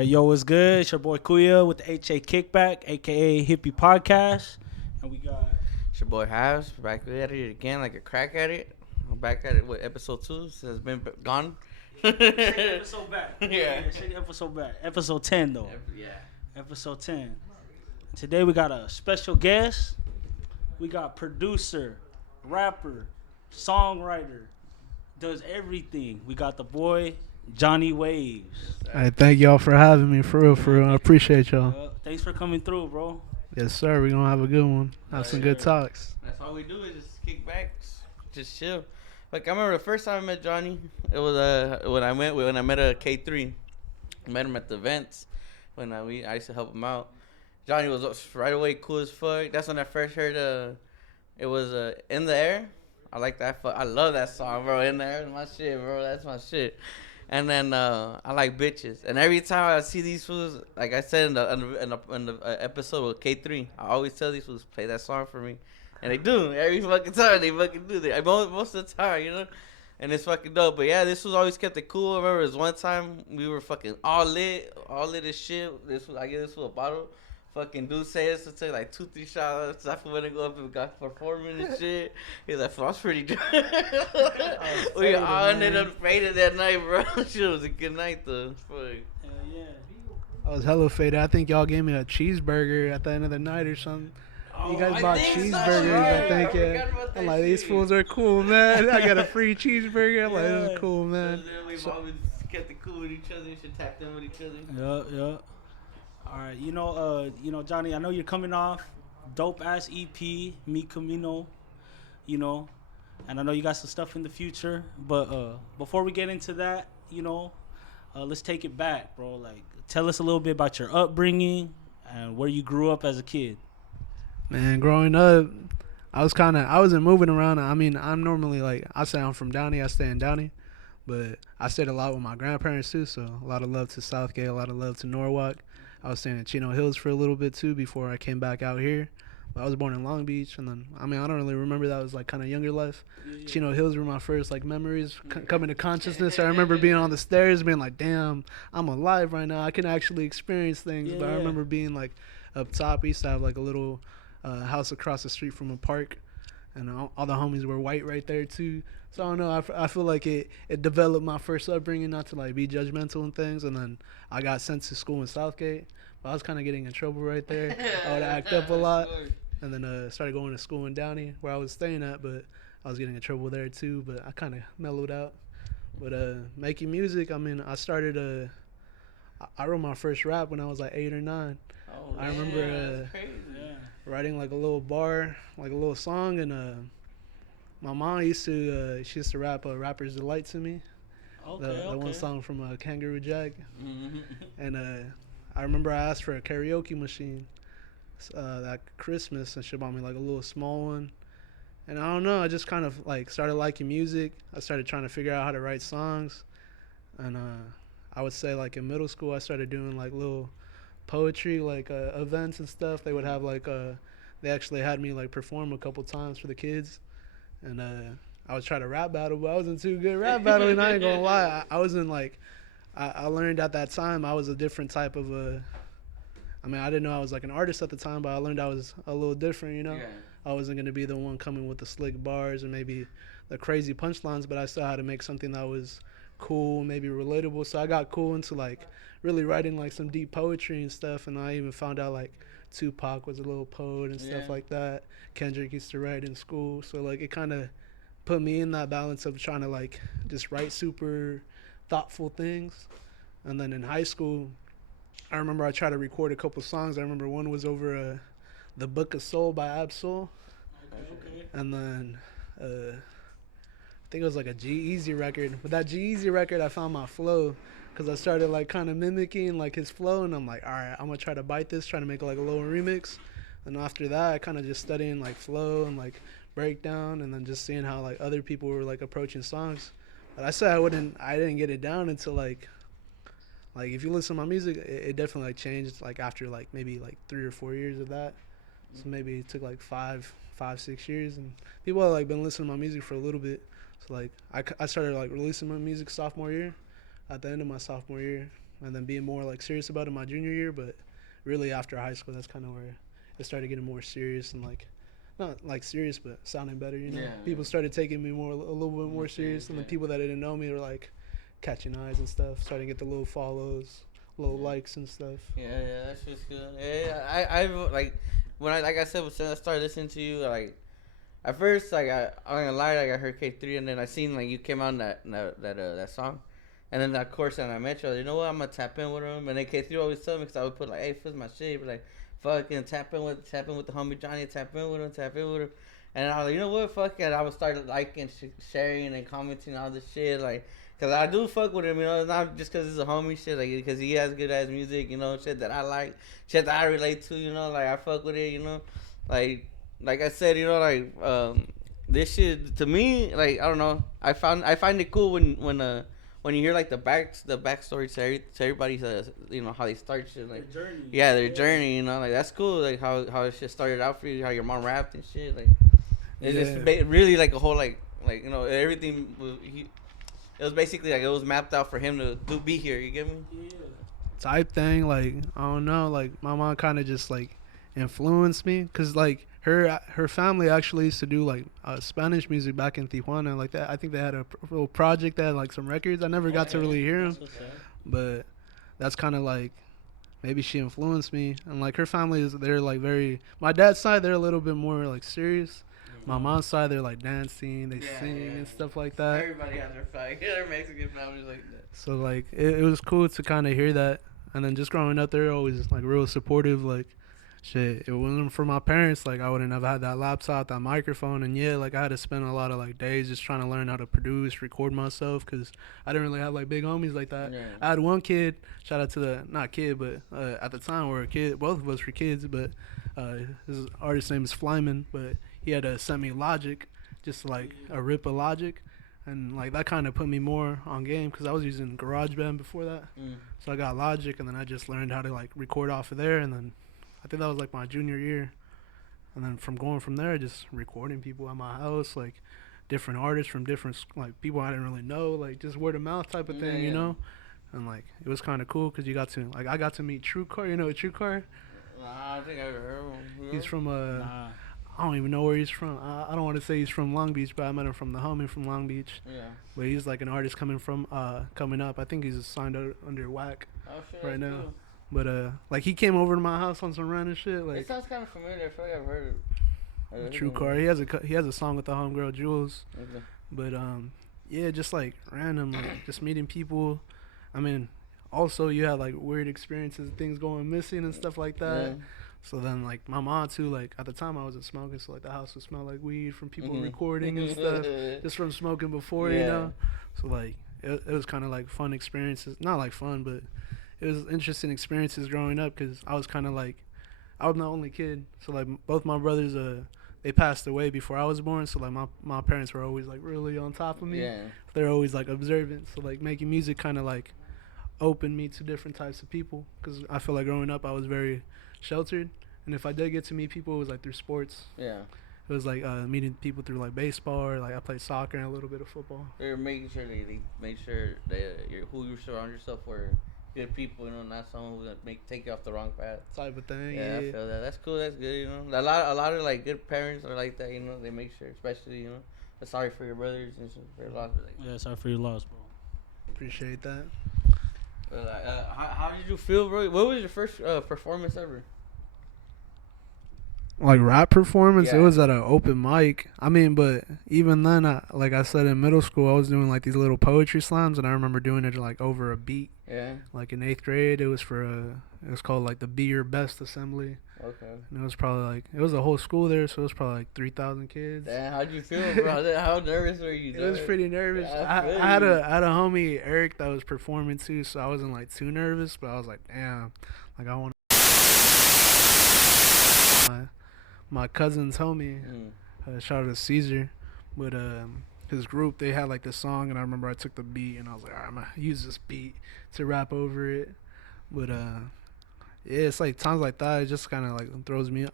right, yo, what's good? It's your boy Kuya with the HA Kickback, aka Hippie Podcast, and we got It's your boy Hives back at it again, like a crack at it. I'm back at it with episode 2. Since it's been gone. episode back. Yeah. Episode back. Episode 10 though. Yeah. Episode 10. Today we got a special guest. We got producer, rapper, songwriter, does everything. We got the boy Johnny Waves. All right, thank y'all for having me. For real. I appreciate y'all. Thanks for coming through, bro. Yes, sir. We're going to have a good one. Have some good talks. That's all we do is just kick back, just chill. Like, I remember the first time I met Johnny, it was when I met a K3. I met him at the events when I used to help him out. Johnny was right away cool as fuck. That's when I first heard it was In the Air. I like that. I love that song, bro. In the Air is my shit, bro. That's my shit. And then I like Bitches. And every time I see these fools, like I said in the episode with K3, I always tell these fools, play that song for me. And they do. Every fucking time they fucking do that. Most of the time, you know? And it's fucking dope. But yeah, this was always kept it cool. I remember this one time we were fucking all lit as shit. I gave this fool a bottle. Fucking dude say us to take like 2-3 shots. I went to go up and got performing and shit. He's like, I was pretty drunk. We all ended up faded that night, bro. Shit was a good night though. Fuck. Hell yeah. I was hella faded. I think y'all gave me a cheeseburger at the end of the night or something. You guys bought cheeseburgers, right. I think. Yeah. I'm like, these fools are cool, man. I got a free cheeseburger. I'm like, this is cool, man. We've always kept it cool with each other. Should tap them with each other. Yeah. All right, you know, Johnny. I know you're coming off dope ass EP, Mi Camino, and I know you got some stuff in the future. But before we get into that, let's take it back, bro. Like, tell us a little bit about your upbringing and where you grew up as a kid. Man, growing up, I wasn't moving around. I mean, I'm normally like, I say I'm from Downey. I stay in Downey. But I stayed a lot with my grandparents too, so a lot of love to Southgate, a lot of love to Norwalk. I was staying in Chino Hills for a little bit too before I came back out here. But I was born in Long Beach, and then I don't really remember that. It was like kind of younger life. Yeah. Chino Hills were my first like memories coming to consciousness. I remember being on the stairs, being like, "Damn, I'm alive right now. I can actually experience things." But I remember being like up top. We used to have like a little house across the street from a park, and all the homies were white right there too. So I don't know. I feel like it developed my first upbringing, not to like be judgmental and things. And then I got sent to school in Southgate, but I was kind of getting in trouble right there. I would act up a lot, and then started going to school in Downey where I was staying at, but I was getting in trouble there too. But I kind of mellowed out. But making music, I started. I wrote my first rap when I was like 8 or 9. Oh, I remember writing like a little bar, like a little song, and my mom used to rap Rapper's Delight to me. The one song from Kangaroo Jack. Mm-hmm. And I remember I asked for a karaoke machine that Christmas, and she bought me like a little small one. And I don't know, I just kind of like started liking music. I started trying to figure out how to write songs. And I would say like in middle school I started doing like little poetry like events and stuff. They would have like they actually had me like perform a couple times for the kids. And I would try to rap battle, but I wasn't too good rap battling. I ain't gonna lie. I wasn't like, I learned at that time I was a different type of I didn't know I was like an artist at the time, but I learned I was a little different, Yeah. I wasn't gonna be the one coming with the slick bars or maybe the crazy punchlines, but I still had to make something that was cool, maybe relatable. So I got cool into like really writing like some deep poetry and stuff, and I even found out like Tupac was a little poet and stuff like that. Kendrick used to write in school, so like it kind of put me in that balance of trying to like just write super thoughtful things. And then in high school, I remember I tried to record a couple songs. I remember one was over The Book of Soul by Ab-Soul. Okay. And then I think it was like a G-Eazy record. With that G-Eazy record, I found my flow because I started like kind of mimicking like his flow, and I'm like, all right, I'm gonna try to bite this, try to make like a little remix. And after that, I kind of just studying like flow and like breakdown, and then just seeing how like other people were like approaching songs. But I said I didn't get it down until like if you listen to my music, it definitely like changed like after like maybe like 3 or 4 years of that. So maybe it took like 5-6 years, and people have like been listening to my music for a little bit. So like I started like releasing my music sophomore year, at the end of my sophomore year, and then being more like serious about it my junior year. But really after high school, that's kind of where it started getting more serious and like not like serious, but sounding better. You know, people started taking me a little bit more serious, and the people that didn't know me were like catching eyes and stuff, starting to get the little follows, little likes and stuff. Yeah, that's just good. Yeah, I like when like I said, when I started listening to you, like at first, like I'm not gonna lie, like I heard K3, and then I seen like you came out in that song, and then of course, and I met you. You know what? I'm gonna tap in with him, and then K3 always told me because I would put like, "Hey, fizz my shit," but like, "Fucking tap in with the homie Johnny, tap in with him," and I was like, you know what? Fuck it, I would start liking, sharing, and commenting all this shit, like. Cause I do fuck with him, you know, not just cause it's a homie shit, like, cause he has good ass music, you know, shit that I like, shit that I relate to, you know, like I fuck with it, you know, like I said, you know, like this shit to me, like I don't know, I find it cool when you hear like the backstory to everybody's, you know, how they start shit, like their journey. their journey, you know, like that's cool, like how it shit started out for you, how your mom rapped and shit, like it's just really like a whole like you know everything was it was basically like it was mapped out for him to be here. You get me? Yeah. Type thing, like I don't know, like my mom kind of just like influenced me, cause like her family actually used to do like Spanish music back in Tijuana, like that. I think they had a little project that had like some records. I never got to really hear them, but that's kind of like maybe she influenced me. And like her family they're like very. My dad's side, they're a little bit more like serious. My mom's side, they're like dancing, they sing and stuff like that. Everybody has their fight. Their Mexican families like that. So like it was cool to kind of hear that, and then just growing up, they're always like real supportive. Like, shit, it wasn't for my parents, like I wouldn't have had that laptop, that microphone, and like I had to spend a lot of like days just trying to learn how to produce, record myself, cause I didn't really have like big homies like that. Yeah. I had one kid, shout out to the not kid, but at the time we were a kid, both of us were kids, but his artist name is Flyman, but he had sent me Logic, just like a rip of Logic, and like that kind of put me more on game because I was using GarageBand before that. So I got Logic, and then I just learned how to like record off of there, and then I think that was like my junior year, and then from there, just recording people at my house, like different artists from different like people I didn't really know, like just word of mouth type of thing, you know, and like it was kind of cool because you got to like I got to meet True Car, you know, True Car. I think I ever heard of him. He's from I don't even know where he's from. I don't want to say he's from Long Beach, but I met him from the homie from Long Beach. Yeah. But he's like an artist coming up. I think he's signed under WAC right now. Cool. But like he came over to my house on some random shit. Like it sounds kind of familiar. I feel like I've heard it. True Car. He has a song with the homegirl Jules. Okay. But yeah, just like random, like just meeting people. I mean, also you had like weird experiences, things going missing and stuff like that. Yeah. So then, like, my mom, too, like, at the time I wasn't smoking, so, like, the house would smell like weed from people recording and stuff, just from smoking before, you know? So, like, it was kind of, like, fun experiences. Not, like, fun, but it was interesting experiences growing up because I was kind of, like, I was the only kid. So, like, both my brothers, they passed away before I was born, so, like, my parents were always, like, really on top of me. Yeah. They're always, like, observant. So, like, making music kind of, like, opened me to different types of people because I feel like growing up I was very sheltered, and if I did get to meet people, it was like through sports. Yeah, it was like meeting people through like baseball, or like I played soccer and a little bit of football. They're making sure they make sure that who you surround yourself with good people, you know, not someone who take you off the wrong path. Type of thing. Yeah, I feel that. That's cool. That's good. You know, a lot of like good parents are like that. You know, they make sure, especially you know, sorry for your brothers and for your loss. Yeah, sorry for your loss, bro. Appreciate that. How did you feel, bro? What was your first performance ever? Like rap performance? Yeah. It was at an open mic. I mean, but even then, like I said, in middle school, I was doing like these little poetry slams, and I remember doing it like over a beat. Yeah. Like in 8th grade, it was called like the Be Your Best Assembly. Okay. And it was probably like, it was a whole school there, so it was probably like 3,000 kids. Damn, how'd you feel, bro? How nervous were you? It was pretty nervous. Yeah, I had a homie, Eric, that was performing too, so I wasn't like too nervous, but I was like, damn, like I want my cousin's homie, shout out to Caesar, but his group, they had like this song, and I remember I took the beat, and I was like, all right, I'm going to use this beat to rap over it, but yeah, it's like times like that, it just kind of like throws me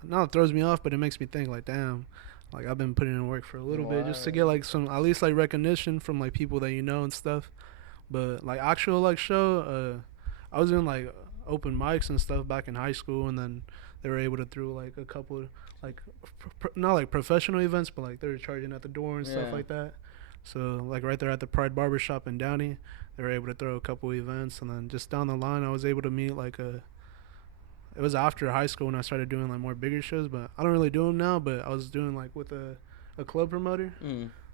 off, but it makes me think like, damn, like I've been putting in work for a little bit just to get like some, at least like recognition from like people that you know and stuff. But like actual like show, I was doing like open mics and stuff back in high school, and then they were able to throw like a couple like not like professional events, but like they were charging at the door and stuff like that. So like right there at the Pride Barbershop in Downey, they were able to throw a couple events, and then just down the line, I was able to meet like a. It was after high school when I started doing like more bigger shows, but I don't really do them now. But I was doing like with a club promoter,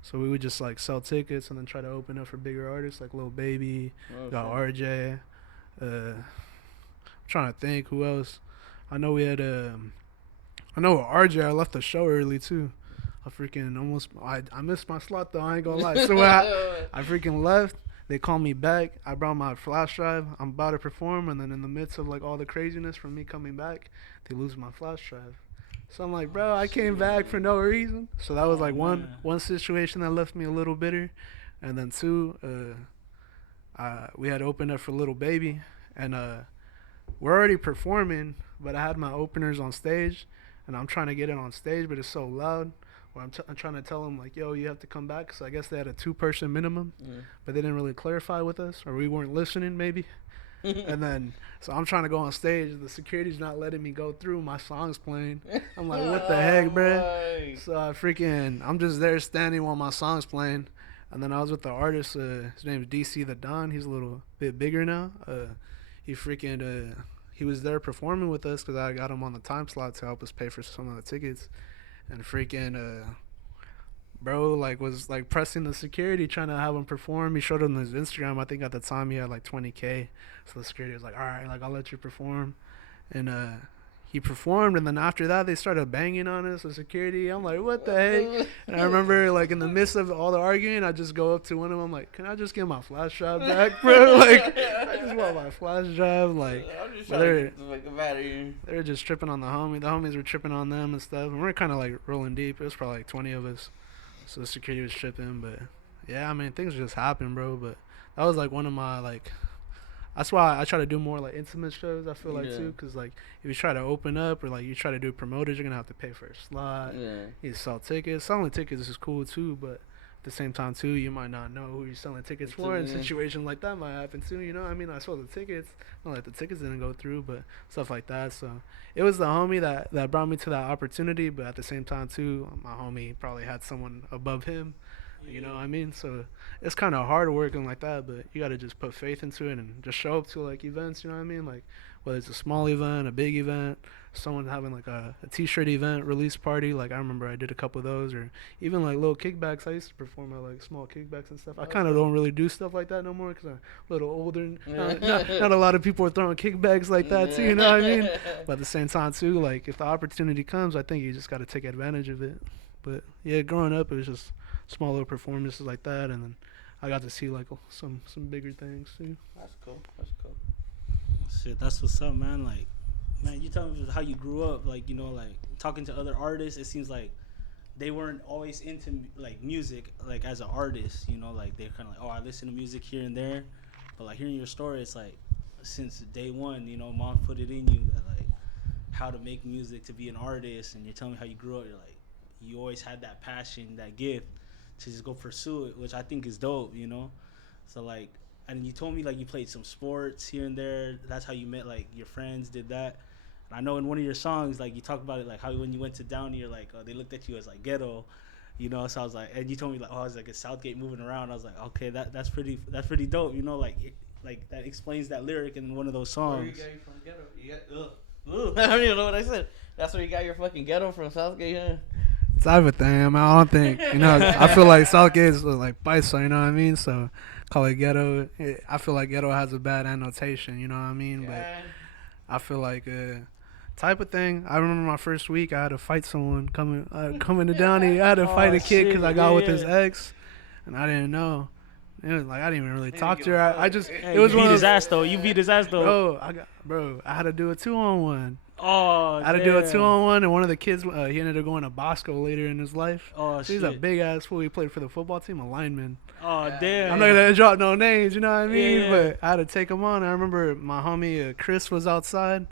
so we would just like sell tickets and then try to open up for bigger artists like Lil Baby, got RJ. I'm trying to think who else. I know we had I know with RJ, I left the show early too. I freaking I missed my slot though. I ain't gonna lie. So I freaking left. They called me back. I brought my flash drive. I'm about to perform, and then in the midst of like all the craziness from me coming back, they lose my flash drive. So I'm like, bro, I came back for no reason. So that was like one situation that left me a little bitter, and then two, we had opened up for Little Baby, and we're already performing, but I had my openers on stage, and I'm trying to get it on stage, but it's so loud. Where I'm trying to tell them like, yo, you have to come back, because I guess they had a 2-person minimum, but they didn't really clarify with us, or we weren't listening maybe. And then so I'm trying to go on stage, the security's not letting me go through, my song's playing. I'm like, what the heck, bro? So I'm just there standing while my song's playing, and then I was with the artist, his name is DC the Don. He's a little bit bigger now. He was there performing with us because I got him on the time slot to help us pay for some of the tickets. And bro, like, was like pressing the security, trying to have him perform. He showed him his Instagram. I think at the time he had like 20K. So the security was like, all right, like, I'll let you perform. And he performed, and then after that they started banging on us, the security. I'm like, what the heck? And I remember like in the midst of all the arguing, I just go up to one of them, I'm like, can I just get my flash drive back, bro? Like, I just want my flash drive. Like, they were just tripping on the homies were tripping on them and stuff, and we're kind of like rolling deep. It was probably like 20 of us, so the security was tripping. But yeah, I mean, things just happen, bro. But that was like one of my like, that's why I try to do more like intimate shows, I feel like, too, because like if you try to open up or like you try to do promoters, you're gonna have to pay for a slot. You sell tickets. Selling tickets is cool too, but at the same time too, you might not know who you're selling tickets for, and situations like that might happen too, you know. I mean, I sold the tickets, not like the tickets didn't go through, but stuff like that. So it was the homie that brought me to that opportunity, but at the same time too, my homie probably had someone above him. You know what I mean? So it's kind of hard working like that, but you got to just put faith into it and just show up to like events, you know what I mean? Like whether it's a small event, a big event, someone having like a t-shirt event, release party. Like I remember I did a couple of those, or even like little kickbacks. I used to perform at like small kickbacks and stuff. I kind of don't really do stuff like that no more because I'm a little older. Not a lot of people are throwing kickbacks like that too, you know what I mean? But at the same time too, like if the opportunity comes, I think you just got to take advantage of it. But yeah, growing up, it was just small little performances like that, and then I got to see like some bigger things too. That's cool. Shit, that's what's up, man. Like, man, you tell me how you grew up. Like, you know, like talking to other artists, it seems like they weren't always into like music, like as an artist. You know, like they're kind of like, oh, I listen to music here and there, but like hearing your story, it's like since day one, you know, mom put it in you that like how to make music to be an artist, and you're telling me how you grew up. You're like, you always had that passion, that gift to just go pursue it, which I think is dope, you know? So, like, and you told me, like, you played some sports here and there. That's how you met, like, your friends did that. And I know in one of your songs, like, you talk about it, like, how when you went to Downey, you're like, they looked at you as, like, ghetto, you know? So I was like, and you told me, like, I was, like, at Southgate moving around. I was like, okay, that's pretty dope, you know? Like, that explains that lyric in one of those songs. Where you got you from ghetto? I don't even know what I said. That's where you got your fucking ghetto from, Southgate, huh? Type of thing. I mean, I don't think, you know, I feel like Southgate is like Paisa, you know what I mean? So call it ghetto. I feel like ghetto has a bad annotation, you know what I mean? But I feel like type of thing. I remember my first week, I had to fight someone coming to Downey. I had to fight a kid because I got with his ex, and I didn't know. It was like I didn't even really talk to her. I just it was you beat his ass though. You beat his ass though. I had to do a 2-on-1. Oh, I had to do a 2-on-1, and one of the kids, he ended up going to Bosco later in his life. Oh, so he's a big ass fool. He played for the football team, a lineman. Oh, damn. I'm not gonna drop no names, you know what I mean? Yeah. But I had to take him on. I remember my homie Chris was outside,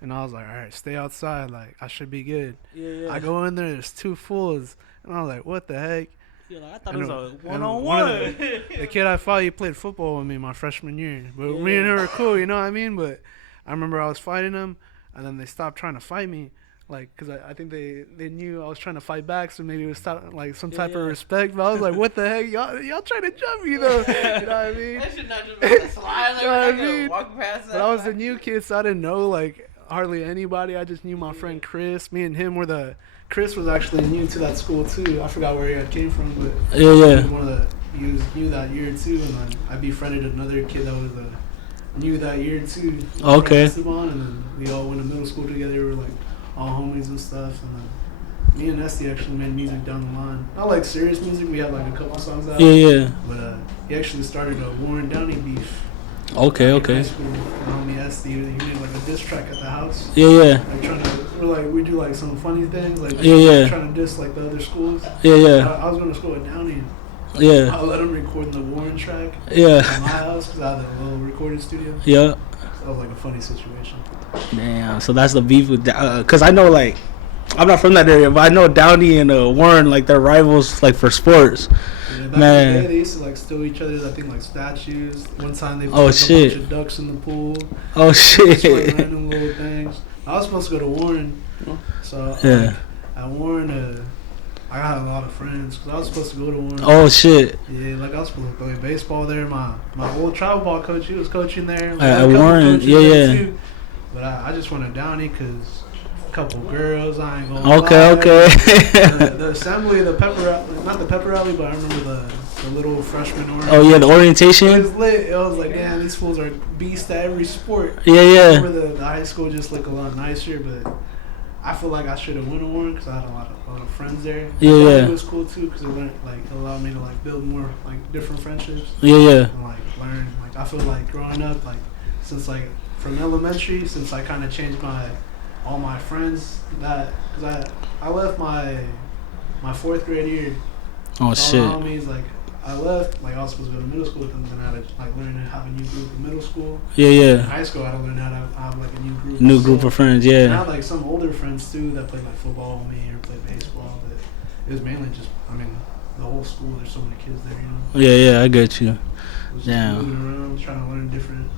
and I was like, all right, stay outside. Like I should be good. Yeah. I go in there, there's 2 fools, and I was like, what the heck? You're like, I thought it was a one-on-one. The kid I fought, he played football with me my freshman year. But me and him were cool, you know what I mean? But I remember I was fighting him, and then they stopped trying to fight me. Like, because I think they knew I was trying to fight back, so maybe it was like some type of respect. But I was like, what the heck? Y'all trying to jump me, though. You know what I mean? That should not just be a slide. Like, you know what I mean? Walk past that. But I was a new kid, so I didn't know, like, hardly anybody. I just knew my friend Chris. Me and him were Chris was actually new to that school, too. I forgot where he came from, but he was new that year, too. And then I befriended another kid that was new that year, too. Okay. And then we all went to middle school together. We were, like, all homies and stuff, and then me and Esty actually made music down the line. Not like serious music, we had like a couple songs out. But he actually started a Warren Downey beef. Okay. In high school. My homie Esty, he made like a diss track at the house. Yeah. Like we do like some funny things, like trying to diss like the other schools. I was going to school at Downey. I let him record the Warren track. At my house because I had a little recording studio. So that was like a funny situation. Damn, so that's the beef with because I know, like, I'm not from that area, but I know Downey and Warren, like, they're rivals, like, for sports. Back in the day, they used to like steal each other's, I think, like statues. One time they put a bunch of ducks in the pool. Oh shit! Like, random little things. I was supposed to go to Warren, so at Warren, I got a lot of friends because I was supposed to go to Warren. Oh shit! Yeah, like I was supposed to play baseball there. My old travel ball coach, he was coaching there. At Warren, too. But I just went to Downey because a couple girls, I ain't gonna lie. Okay. The assembly, the pepper rally, not the pepper rally, but I remember the little freshman orientation. Oh yeah, the orientation. It was lit. It was like, damn, these fools are beasts at every sport. Yeah. I remember the high school just looked a lot nicer, but I feel like I should have went to Warren because I had a lot of friends there. It was cool too because it allowed me to like build more like different friendships. And like learn. Like I feel like growing up, like since like from elementary, since I kind of changed all my friends because I left my 4th grade year. Oh shit! My homies, like I left, like I was supposed to go to middle school with them, then I had to like learn to have a new group in middle school. In high school, I had to learn how to have like a new group. New group of friends, And I had like some older friends too that played like football with me or played baseball, but it was mainly just, I mean, the whole school. There's so many kids there, you know. I get you. Just moving around, trying to learn different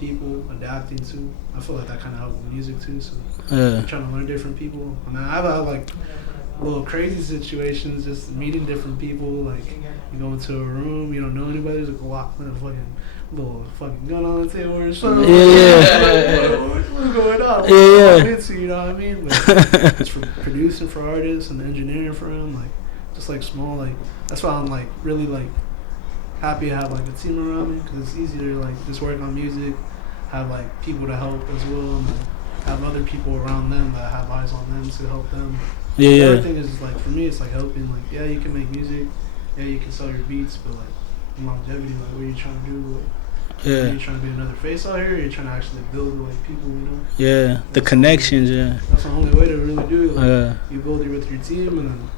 people, adapting to. I feel like that kind of helped with music too. So trying to learn different people. I mean, I've had like little crazy situations, just meeting different people. Like you go into a room, you don't know anybody. There's like a lot of little fucking gun on the table or something. What's going on? You know what I mean? But it's for producing for artists and engineering for them. Like just like small. Like that's why I'm like really like happy to have like a team around me because it's easier to like just work on music, have like people to help as well, and have other people around them that have eyes on them to help them. Everything is like for me, it's like helping. Like you can make music, you can sell your beats, but like longevity, like what are you trying to do? Like, are you trying to be another face out here? Or are you trying to actually build like people? You know? The connections. That's the only way to really do it. Like, you build it with your team, and then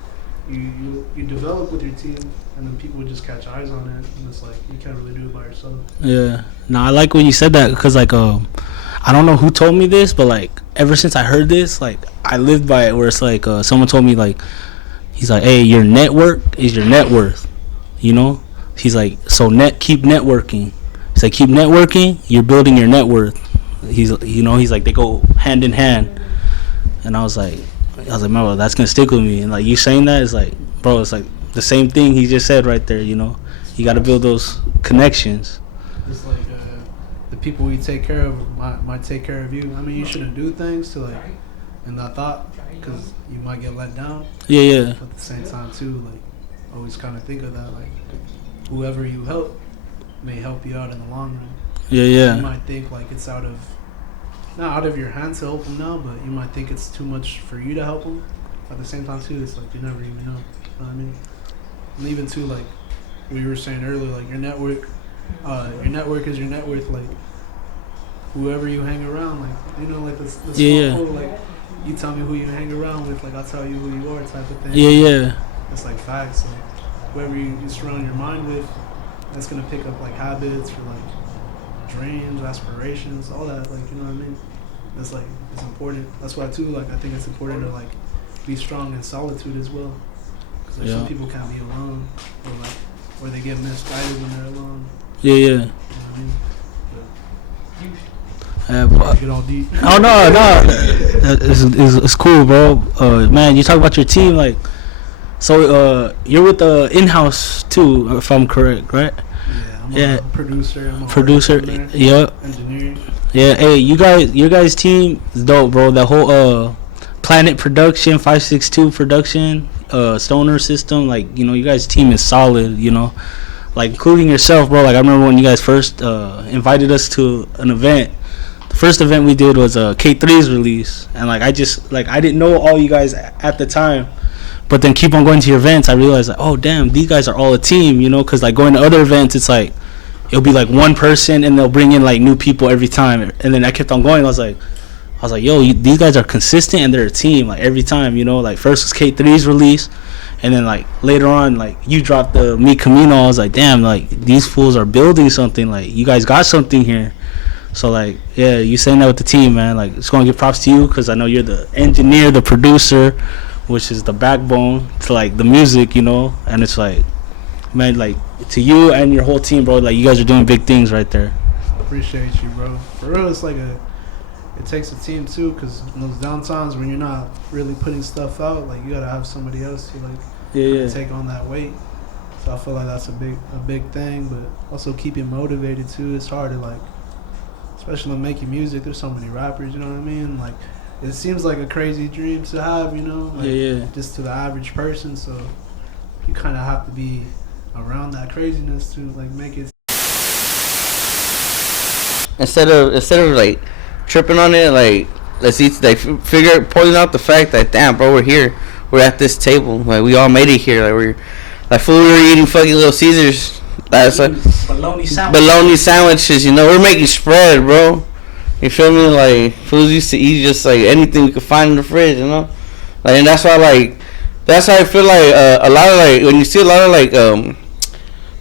you develop with your team, and then people just catch eyes on it, and it's like you can't really do it by yourself. No, I like when you said that because like I don't know who told me this, but like ever since I heard this, like I lived by it. Where it's like someone told me like, he's like, hey, your network is your net worth, you know. He's like, so keep networking. He's like, keep networking. You're building your net worth. He's like they go hand in hand. And I was like, bro, that's gonna stick with me. And like you saying that is like, bro, it's like the same thing he just said right there. You know, you got to build those connections. Just like the people you take care of might take care of you. I mean, you shouldn't do things to like, and I thought because you might get let down. But at the same time too, like always kind of think of that, like whoever you help may help you out in the long run. You might think like it's not out of your hands to help them now, but you might think it's too much for you to help them. At the same time too, it's like you never even know. You know what I mean? And even too, like we were saying earlier, like your network is your net worth. Like whoever you hang around, like you know, like this whole, like you tell me who you hang around with, like I'll tell you who you are, type of thing. It's like facts. Like whoever you surround your mind with, that's gonna pick up like habits or like dreams, aspirations, all that. Like you know what I mean? That's like it's important. That's why too. Like I think it's important to like be strong in solitude as well. Because some people can't be alone, or they get misguided when they're alone. Yeah. You know what I mean? Get all deep. Oh no, it's cool, bro. Man, you talk about your team, like, so you're with the in-house too, if I'm correct, right? Yeah, I'm a producer. Yep. Engineer. Yeah, hey, your guys' team is dope, bro. That whole Planet Production, 562 Production, Stoner System, like, you know, you guys' team is solid, you know, like, including yourself, bro. Like, I remember when you guys first invited us to an event. The first event we did was K3's release, and like, I didn't know all you guys at the time, but then keep on going to your events, I realized, like, oh damn, these guys are all a team, you know, because like going to other events, it's like it'll be like one person and they'll bring in like new people every time, and then I kept on going. I was like, yo, these guys are consistent and they're a team, like, every time, you know. Like, first was K3's release, and then like later on, like, you dropped the Mi Camino. I was like, damn, like, these fools are building something. Like, you guys got something here. So like, yeah, you saying that with the team, man. Like, it's gonna give props to you because I know you're the engineer, the producer, which is the backbone to like the music, you know. And it's like, man, like, to you and your whole team, bro, like, you guys are doing big things right there. Appreciate you, bro. For real, it's like it takes a team too, because in those downtimes when you're not really putting stuff out, like, you gotta have somebody else to like take on that weight. So I feel like that's a big thing, but also keep you motivated too. It's hard to, like, especially when making music, there's so many rappers, you know what I mean? Like, it seems like a crazy dream to have, you know, like, just to the average person. So you kind of have to be around that craziness to like make it. Instead of like tripping on it, like, let's pointing out the fact that, damn, bro, we're at this table, like, we all made it here, like, we're like, food, we were eating fucking Little Caesars. That's like bologna sandwiches, you know. We're making spread, bro. You feel me? Like, fools used to eat just like anything we could find in the fridge, you know. Like, and that's why, like, that's how I feel like a lot of, like, when you see a lot of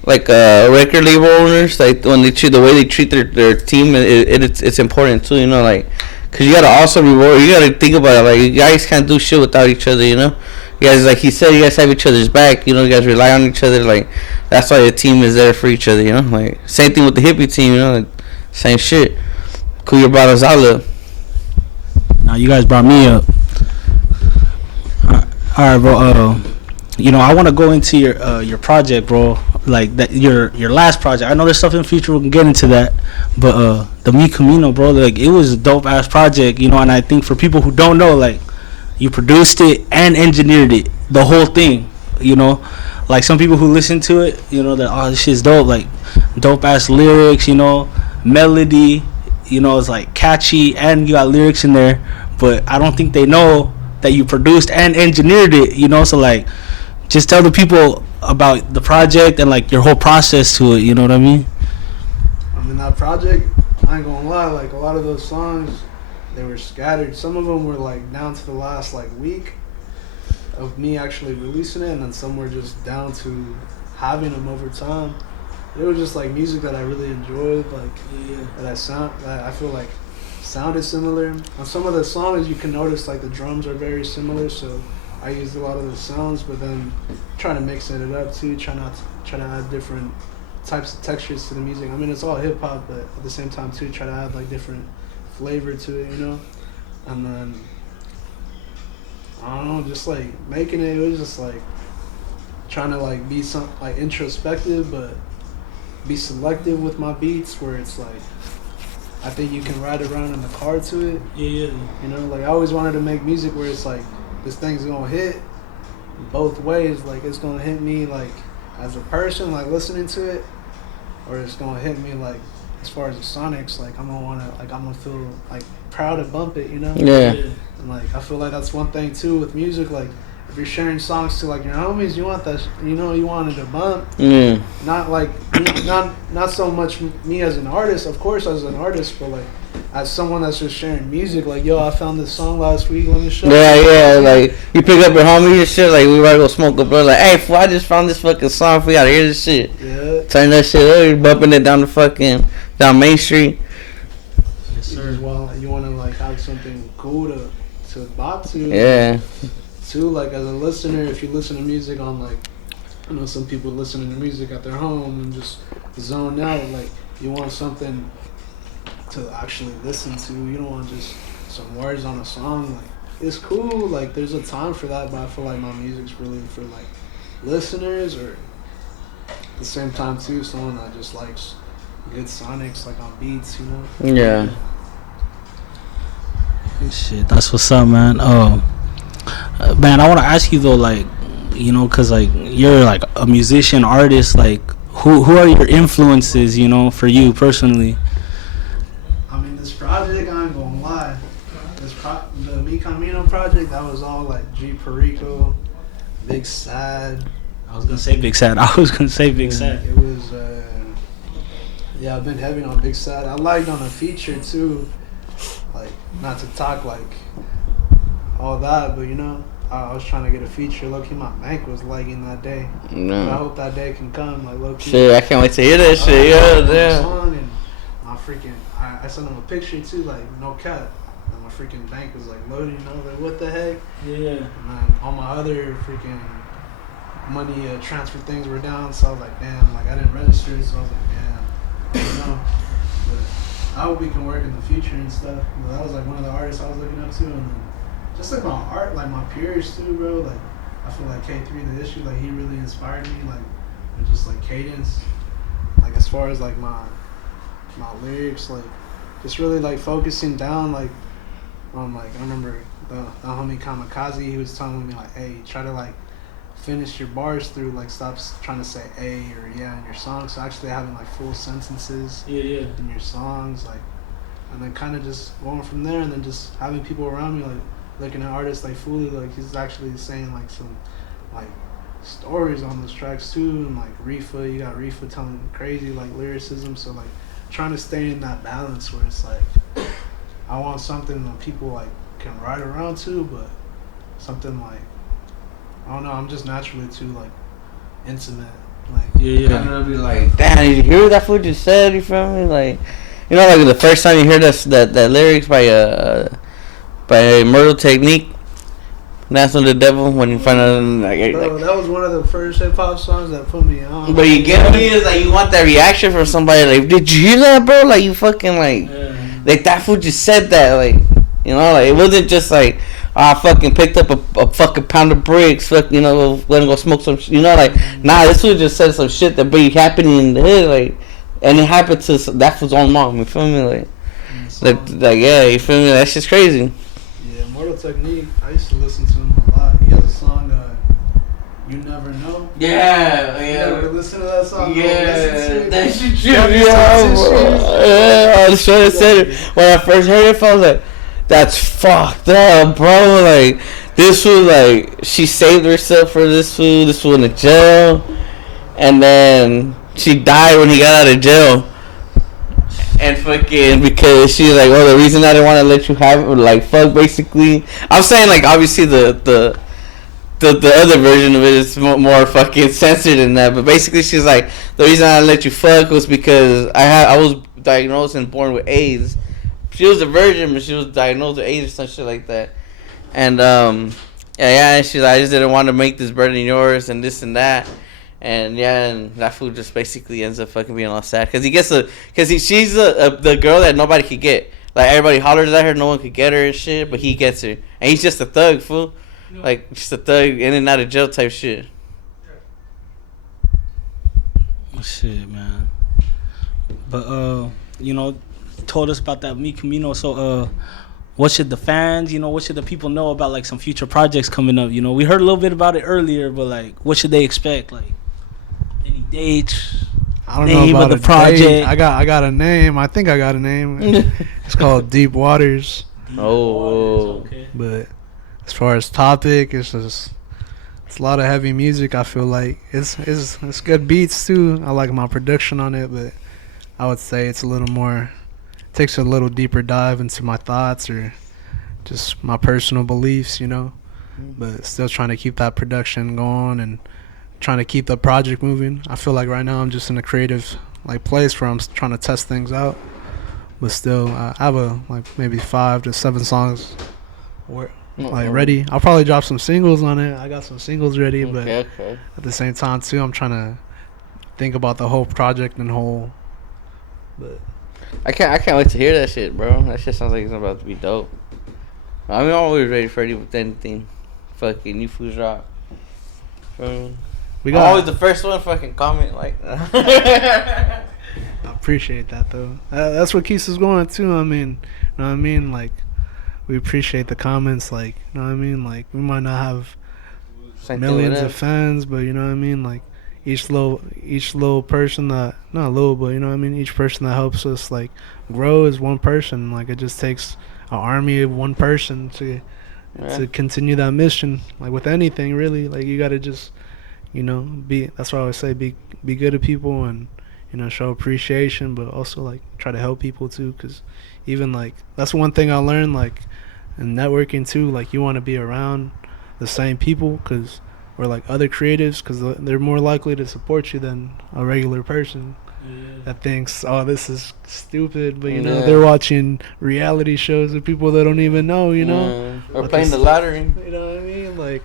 like record label owners, like, when they treat the way they treat their team, it's important too, you know, like, cause you gotta also reward. You gotta think about it, like, you guys can't do shit without each other, you know. You guys, like he said, you guys have each other's back, you know. You guys rely on each other, like, that's why the team is there for each other, you know. Like, same thing with the Hippie team, you know, like, same shit. Cool, brought us out. Now you guys brought me up. All right, bro. You know, I want to go into your project, bro. Like, that your last project. I know there's stuff in the future, we can get into that. But the Mi Camino, bro, like, it was a dope ass project, you know. And I think for people who don't know, like, you produced it and engineered it, the whole thing, you know. Like, some people who listen to it, you know, that, oh, this shit's dope, like, dope ass lyrics, you know, melody, you know, it's like catchy and you got lyrics in there, but I don't think they know that you produced and engineered it, you know. So, like, just tell the people about the project and, like, your whole process to it, you know what I mean? I mean, that project, I ain't gonna lie, like, a lot of those songs, they were scattered. Some of them were like down to the last like week of me actually releasing it, and then some were just down to having them over time. It was just like music that I really enjoyed, like that I feel like sounded similar. On some of the songs, you can notice like the drums are very similar, so I used a lot of the sounds, but then trying to mix it up too, try to add different types of textures to the music. I mean, it's all hip hop, but at the same time too, try to add like different flavor to it, you know. And then I don't know, just like making it was just like trying to like be some like introspective, but be selective with my beats, where it's like I think you can ride around in the car to it. Yeah. You know, like, I always wanted to make music where it's like this thing's gonna hit both ways. Like, it's gonna hit me like as a person, like, listening to it, or it's gonna hit me like as far as the sonics, like, I'm gonna feel like proud to bump it, you know? Yeah. And like, I feel like that's one thing too with music. Like, if you're sharing songs to like your homies, you want that, you know, you want it to bump. Yeah. Not like not so much me as an artist, of course, as an artist, but like as someone that's just sharing music. Like, yo, I found this song last week. Let me show you. Yeah. Like, you pick up your homie and shit. Like, we about to go smoke a bro. Like, hey, fool, I just found this fucking song. We gotta hear this shit. Yeah. Turn that shit up. You're bumping it down Main Street. Yes, sir. You wanna like have something cool to bop to. Yeah. too, like as a listener, if you listen to music on like, I know some people listening to music at their home and just zone out. Like you want something to actually listen to. You don't want just some words on a song. Like it's cool. Like there's a time for that, but I feel like my music's really for like listeners, or at the same time too, someone that just likes good sonics, like on beats. You know? Yeah. Shit, that's what's up, man. Man, I want to ask you though, like, you know, cause like you're like a musician, artist. Like, who are your influences? You know, for you personally. I mean, this project, I ain't gonna lie. The Mi Camino project, that was all like G Perico, Big Sad. I was gonna say Big Sad. It was. Yeah, I've been heavy on Big Sad. I liked on a feature too. Like, not to talk like all that, but you know, I was trying to get a feature. Low-key, my bank was lagging that day. No. I hope that day can come. Like, low-key. Shit, I can't wait to hear that shit. Yeah. Song and my freaking, I sent him a picture too, like, no cap. And my freaking bank was like loading. I was like, what the heck? Yeah. And then all my other freaking money transfer things were down, so I was like, damn, like I didn't register, so I was like, damn, I don't know. But I hope we can work in the future and stuff. But that was like one of the artists I was looking up to, and then just like my art, like my peers too, bro. Like I feel like K3 the issue, like he really inspired me, like with just like cadence, like as far as like my lyrics, like just really like focusing down like on like I remember the homie Kamikaze, he was telling me like, hey, try to like finish your bars through, like stop trying to say a or yeah in your songs, so actually having like full sentences in your songs, like, and then kind of just going from there, and then just having people around me like looking at artists like fully, like he's actually saying like some like stories on those tracks too, and like Rifa, you got Rifa telling crazy like lyricism, so like trying to stay in that balance where it's like I want something that people like can ride around to, but something like I don't know, I'm just naturally too like intimate, like kind of be like, damn, did you hear what that fool just said? You feel me? Like, you know, like the first time you hear that lyrics by Myrtle Technique, Dance on the Devil, when you find out like, bro, that was one of the first hip hop songs that put me on. But you get me is like you want that reaction from somebody like, did you hear that, bro? Like you fucking like that fool just said that, like, you know, like it wasn't just like, I fucking picked up a fucking pound of bricks, fuck, you know, let him go smoke some you know, like, nah, this fool just said some shit that be happening in the hood, like, and it happened to that fool's own mom, you feel me, like yeah, you feel me, that's just crazy. Yeah, Mortal Technique, I used to listen to him a lot. He has a song, You Never Know. Yeah. You ever listen to that song? Yeah, that shit true. I was trying to say it when I first heard it. I was like, that's fucked up, bro. Like, this was like, she saved herself for this fool. This fool in the jail, and then she died when he got out of jail. And fucking, because she's like, oh, the reason I didn't want to let you have it, like, fuck, basically. I'm saying, like, obviously the other version of it is more fucking censored than that. But basically, she's like, the reason I let you fuck was because I was diagnosed and born with AIDS. She was a virgin, but she was diagnosed with AIDS or some shit like that. And and she's like, I just didn't want to make this burden yours and this and that. And and that fool just basically ends up fucking being all sad because she's the girl that nobody could get. Like everybody hollers at her, no one could get her and shit, but he gets her, and he's just a thug, fool. Like just a thug in and out of jail type shit. Shit, man. But you know, told us about that Mi Camino. So what should the fans, you know, what should the people know about like some future projects coming up? You know, we heard a little bit about it earlier, but like, what should they expect? Like, any dates? I don't know about the project. Date. I got a name. I think I got a name. It's called Deep Waters. Okay. But as far as topic, it's a lot of heavy music. I feel like it's good beats too. I like my production on it, but I would say it's a little more. Takes a little deeper dive into my thoughts or just my personal beliefs, you know. But still trying to keep that production going and trying to keep the project moving. I feel like right now I'm just in a creative like place where I'm trying to test things out. But still, I have like maybe 5 to 7 songs like ready. I'll probably drop some singles on it. I got some singles ready, but at the same time too, I'm trying to think about the whole project and whole. But I can't wait to hear that shit, bro. That shit sounds like it's about to be dope. I mean, I'm always ready for anything. Fucking new food drop. I'm always the first one fucking comment like. I appreciate that though. That's what keeps us going too. I mean, you know what I mean? Like, we appreciate the comments. Like, you know what I mean? Like, we might not have millions of fans, but you know what I mean? Like, each little person that, not little, but you know what I mean? Each person that helps us like grow is one person. Like, it just takes an army of one person to continue that mission. Like with anything, really. Like, you gotta just, you know, that's what I always say, be good to people and, you know, show appreciation, but also like try to help people too, because even like that's one thing I learned like in networking too. Like, you want to be around the same people, because or like other creatives, because they're more likely to support you than a regular person that thinks, oh, this is stupid, but you know they're watching reality shows with people that don't even know, you know, or playing the lottery. You know what I mean? Like,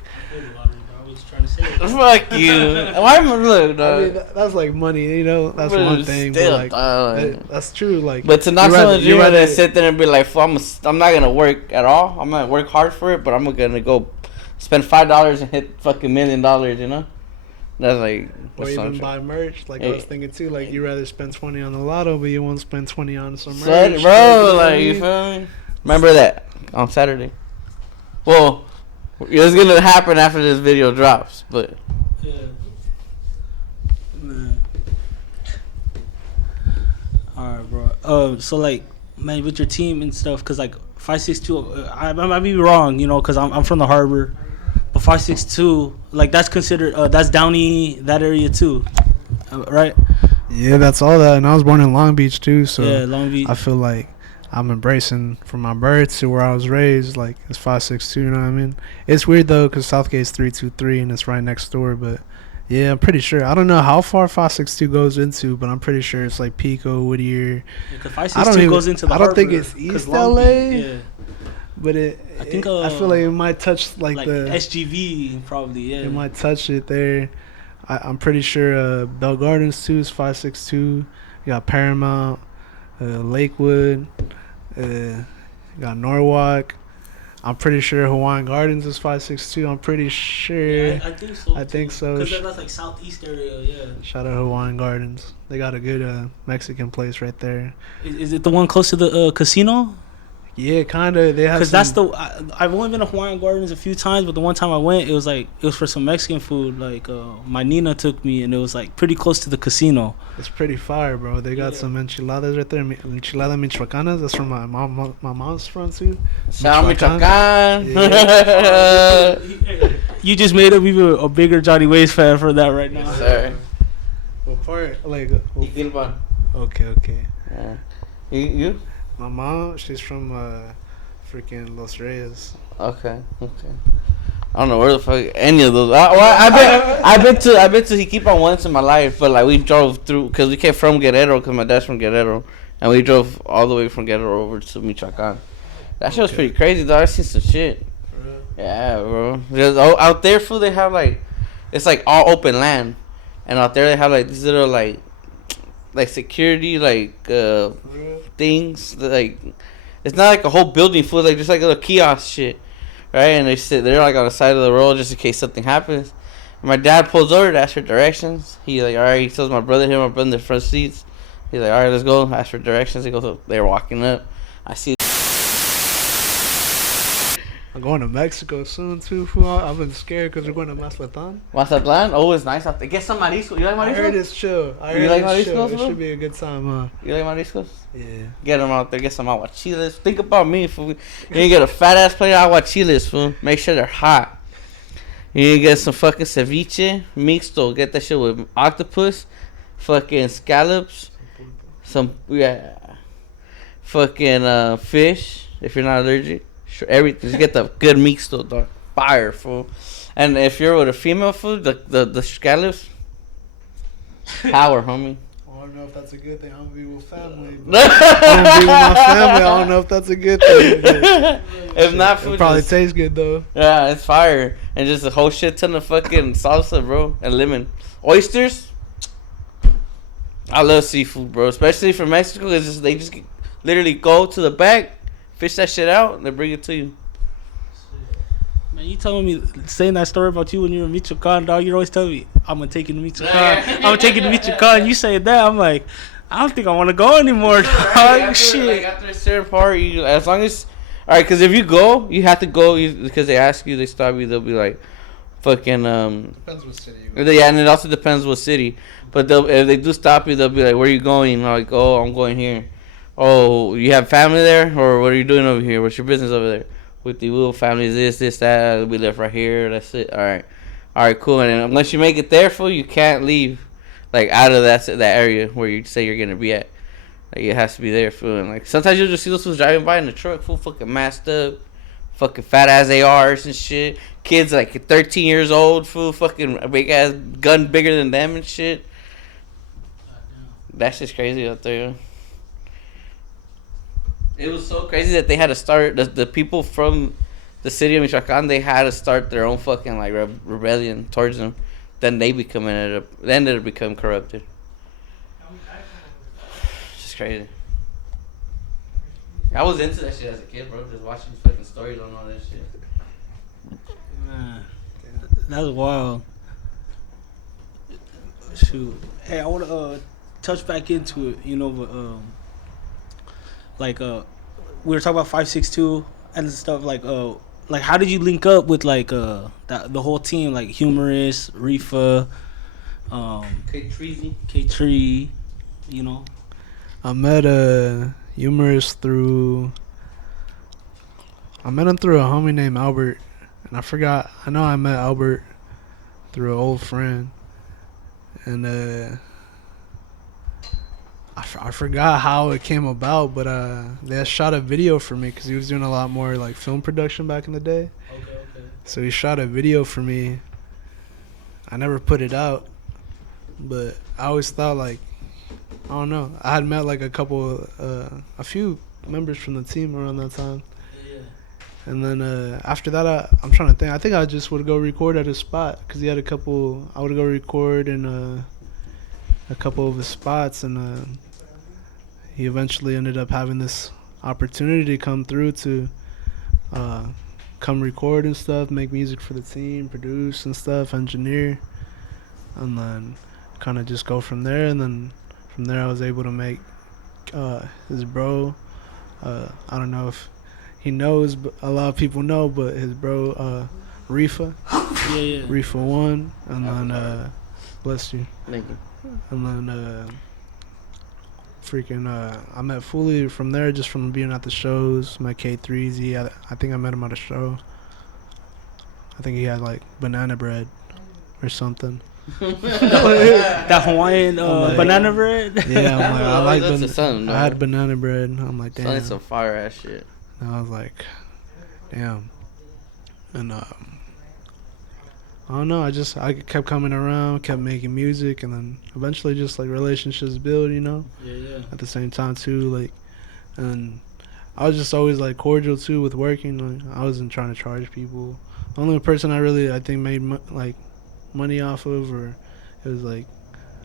fuck you. Why am I look, dog? I mean, that's like money, you know. That's one thing, but like that's true. Like, but to knock someone's dream out and sit there and be like, I'm not gonna work at all. I'm gonna work hard for it, but I'm gonna go spend $5 and hit fucking $1 million. You know, that's like. Or even buy merch. Like, I was thinking too. Like, you rather spend 20 on the lotto, but you won't spend 20 on some merch, bro. Like, you feel me? Remember that on Saturday. Well, it's gonna happen after this video drops, but. Yeah. Man. Alright, bro. So like, man, with your team and stuff, cause like 562, I might be wrong, you know, cause I'm from the harbor, but 562, like that's considered that's Downey, that area too, right? Yeah, that's all that, and I was born in Long Beach too, so yeah, Long Beach. I feel like I'm embracing from my birth to where I was raised. Like, it's 562, you know what I mean? It's weird though, cause Southgate's 323 and it's right next door, but. Yeah, I'm pretty sure. I don't know how far 562 goes into, but I'm pretty sure it's like Pico, Whittier. Yeah, 562 goes into the I don't think it's East LA. Yeah. But I think I feel like it might touch like the SGV probably. Yeah. It might touch it there. I'm pretty sure Bell Gardens too is 562. You got Paramount, Lakewood, you got Norwalk. I'm pretty sure Hawaiian Gardens is 562. I'm pretty sure. Yeah, I think so. I think so. Because that's like southeast area, yeah. Shout out Hawaiian Gardens. They got a good Mexican place right there. Is it the one close to the casino? Yeah, kind of. They have. Because that's the. I've only been to Hawaiian Gardens a few times, but the one time I went, it was for some Mexican food. Like my Nina took me, and it was like pretty close to the casino. It's pretty fire, bro. They got some enchiladas right there. Enchilada michoacanas. That's from my mom's from too. Michoacan. Yeah. You just made up even a bigger Johnny Ways fan for that right now. Sorry. What part? Like. Okay. Yeah. You? My mom, she's from freaking Los Reyes. Okay. I don't know where the fuck any of those. I've been to Hippie-HxA once in my life, but like we drove through because we came from Guerrero because my dad's from Guerrero, and we drove all the way from Guerrero over to Michoacan. That shit was pretty crazy, though. I seen some shit. Yeah, bro. Out there, fool, they have like, it's like all open land, and out there they have like these little like security things that, like, it's not like a whole building full, like just like a little kiosk shit, right? And they sit there like on the side of the road just in case something happens. And my dad pulls over to ask for directions. He like, all right, he tells my brother in the front seats. He's like, all right, let's go. Ask for directions. He goes, they're walking up. I see. I'm going to Mexico soon too, fool. I've been scared because we're going to Mazatlan. Mazatlan? Oh, it's nice out there. Get some mariscos. You like mariscos? I heard it's chill. You like mariscos? It should be a good time, huh? You like mariscos? Yeah. Get them out there. Get some aguachiles. Think about me, fool. You need to get a fat ass plate of aguachiles, fool. Make sure they're hot. You need to get some fucking ceviche mixto. Get that shit with octopus, fucking scallops, fucking fish if you're not allergic. Sure, everything. Just get the good mixto, dog. Fire, fool. And if you're with a female food, the scallops, power, homie. I don't know if that's a good thing. I'm gonna be with family. I'm gonna be with my family. I don't know if that's a good thing. If not, food it probably tastes good though. Yeah, it's fire, and just a whole shit ton of fucking salsa, bro, and lemon, oysters. I love seafood, bro, especially from Mexico. It's just they just literally go to the back, fish that shit out, and they bring it to you. Man, you telling me, saying that story about you when you were in Michoacan, dog, you always tell me, I'm going to take you to Michoacan. I'm going to take you to Michoacan. You say that, I'm like, I don't think I want to go anymore, dog. After, Shit. Like, after a certain part, you, as long as... Alright, because if you go, you have to go, because they ask you, they stop you, they'll be like, fucking... Depends what city you go. Yeah, and it also depends what city. But if they do stop you, they'll be like, where are you going? I'm like, oh, I'm going here. Oh, you have family there? Or what are you doing over here? What's your business over there? With the little families, this, that. We live right here. That's it. All right, cool. And unless you make it there, fool, you can't leave, like, out of that area where you say you're gonna be at. Like, it has to be there, fool. And like sometimes you'll just see those fools driving by in the truck, fool, fucking masked up, fucking fat ass ARs and shit. Kids like 13 years old, fool, fucking big ass gun bigger than them and shit. That's just crazy out there. It was so crazy that they had to start the people from the city of Michoacan. They had to start their own fucking like rebellion towards them. Then they ended up becoming corrupted. It's just crazy. I was into that shit as a kid, bro. Just watching fucking stories on all that shit. Man, that's wild. Shoot. Hey, I want to touch back into it, you know, but like we were talking about 562 and stuff, like how did you link up with like the whole team, like Humorous, Rifa, K-Tree, you know? I met Humorous through a homie named Albert, and I know I met Albert through an old friend, and I forgot how it came about, but they had shot a video for me because he was doing a lot more like film production back in the day. Okay. So he shot a video for me. I never put it out, but I always thought like, I don't know. I had met like a few members from the team around that time. Yeah. And then after that, I'm trying to think. I think I just would go record at his spot because he had a couple. I would go record in a couple of his spots, and he eventually ended up having this opportunity to come through to come record and stuff, make music for the team, produce and stuff, engineer, and then kind of just go from there. And then from there I was able to make his bro, I don't know if he knows, but a lot of people know, but his bro Rifa, yeah. Rifa 1, and then bless you. Thank you. And then I met Fully from there, just from being at the shows. Met K3Z. I think I met him at a show. I think he had like banana bread or something. That Hawaiian like, banana bread. Yeah, I'm like, I like I had banana bread. I'm like, damn. That's some fire ass shit. And I was like, damn. And I don't know. I kept coming around, kept making music, and then eventually just like relationships build, you know. Yeah. At the same time too, like, and I was just always like cordial too with working. Like, I wasn't trying to charge people. The only person I think made like money off of, or it was like,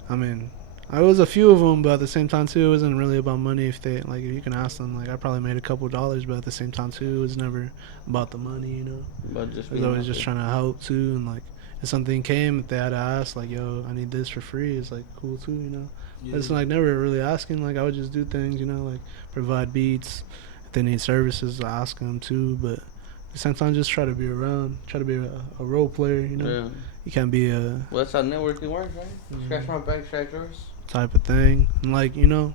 I mean, I was a few of them, but at the same time too, it wasn't really about money. If you can ask them, like, I probably made a couple dollars, but at the same time too, it was never about the money, you know. But just I was always just trying to help too, and like if something came, if they had to ask, like, yo, I need this for free, it's like cool too, you know. Yeah. It's like never really asking. Like I would just do things, you know, like provide beats. If they need services, I ask them too, but at the same time, just try to be around, try to be a role player, you know. Yeah. You can't be a. Well, that's how networking works, right? Mm-hmm. Scratch my back, scratch yours. Type of thing, and like, you know,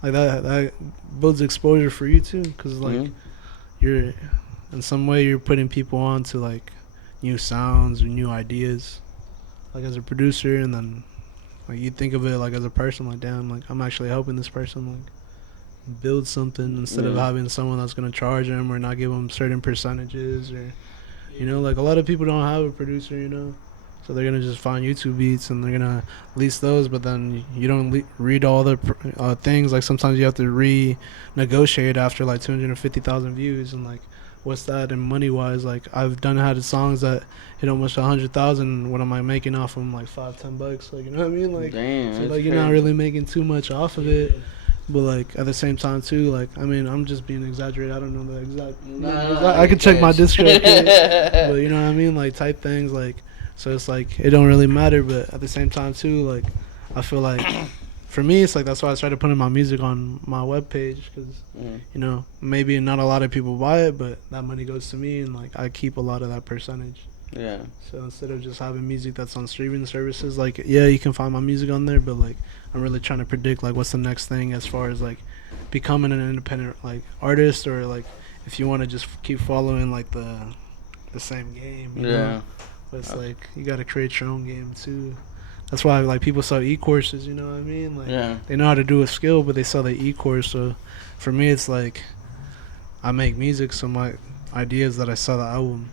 like that builds exposure for you too, because like you're in some way you're putting people on to like new sounds or new ideas, like as a producer, and then like you think of it like as a person, like, damn, like I'm actually helping this person like build something instead of having someone that's gonna charge them or not give them certain percentages, or you know, like a lot of people don't have a producer, you know, So they're gonna just find YouTube beats and they're gonna lease those, but then you don't read all the things. Like sometimes you have to renegotiate after like 250,000 views, and like what's that in money wise? Like I've had songs that hit almost 100,000. What am I making off them? Like $5-10. Like you know what I mean? Like damn, so like crazy. you're not really making too much off of it. But like at the same time too, like I mean I'm just being exaggerated. I don't know the exact. I could check my disc but you know what I mean, like type things like. So it's like it don't really matter, but at the same time too, like I feel like for me it's like that's why I started putting my music on my webpage because you know maybe not a lot of people buy it, but that money goes to me and like I keep a lot of that percentage. Yeah. So instead of just having music that's on streaming services, like yeah, you can find my music on there, but like I'm really trying to predict like what's the next thing as far as like becoming an independent like artist, or like if you want to just keep following like the same game. You know? But it's like you got to create your own game too. That's why like people sell e-courses. You know what I mean? Like they know how to do a skill, but they sell the e-course. So for me, it's like I make music, so my idea is that I sell the album.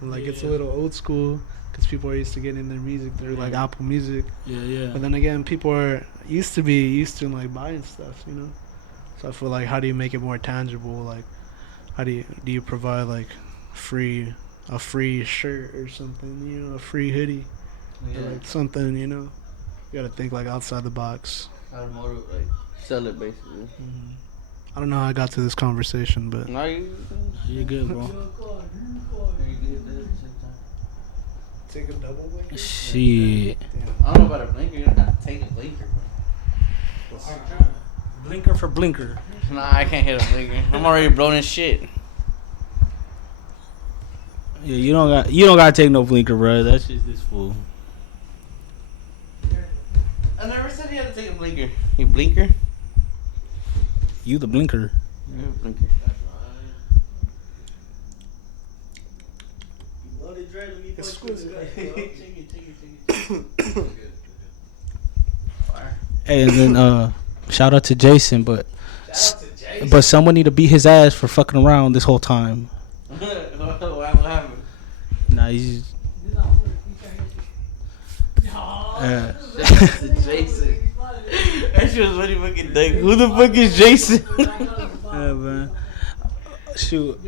And like it's a little old school because people are used to getting their music through like Apple Music. But then again, people are used to like buying stuff. You know. So I feel like how do you make it more tangible? Like how do you provide like a free shirt or something, you know, a free hoodie, or like something, you know. You gotta think like outside the box. More like sell it basically. I don't know how I got to this conversation, but no, you're good, bro. Take a double blinker. Shit. I don't know about a blinker. You're gonna have to take a blinker. Blinker for blinker. Nah, I can't hit a blinker. I'm already blown in shit. Yeah, you don't gotta take no blinker, bro. That's just this fool. I never said you had to take a blinker. You blinker? You the blinker. You're a blinker. Hey, and then shout out to Jason, but someone need to beat his ass for fucking around this whole time. What happened? Nah, he's Jason. That shit was really fucking dumb. Who the fuck is Jason? Yeah, man. Shoot.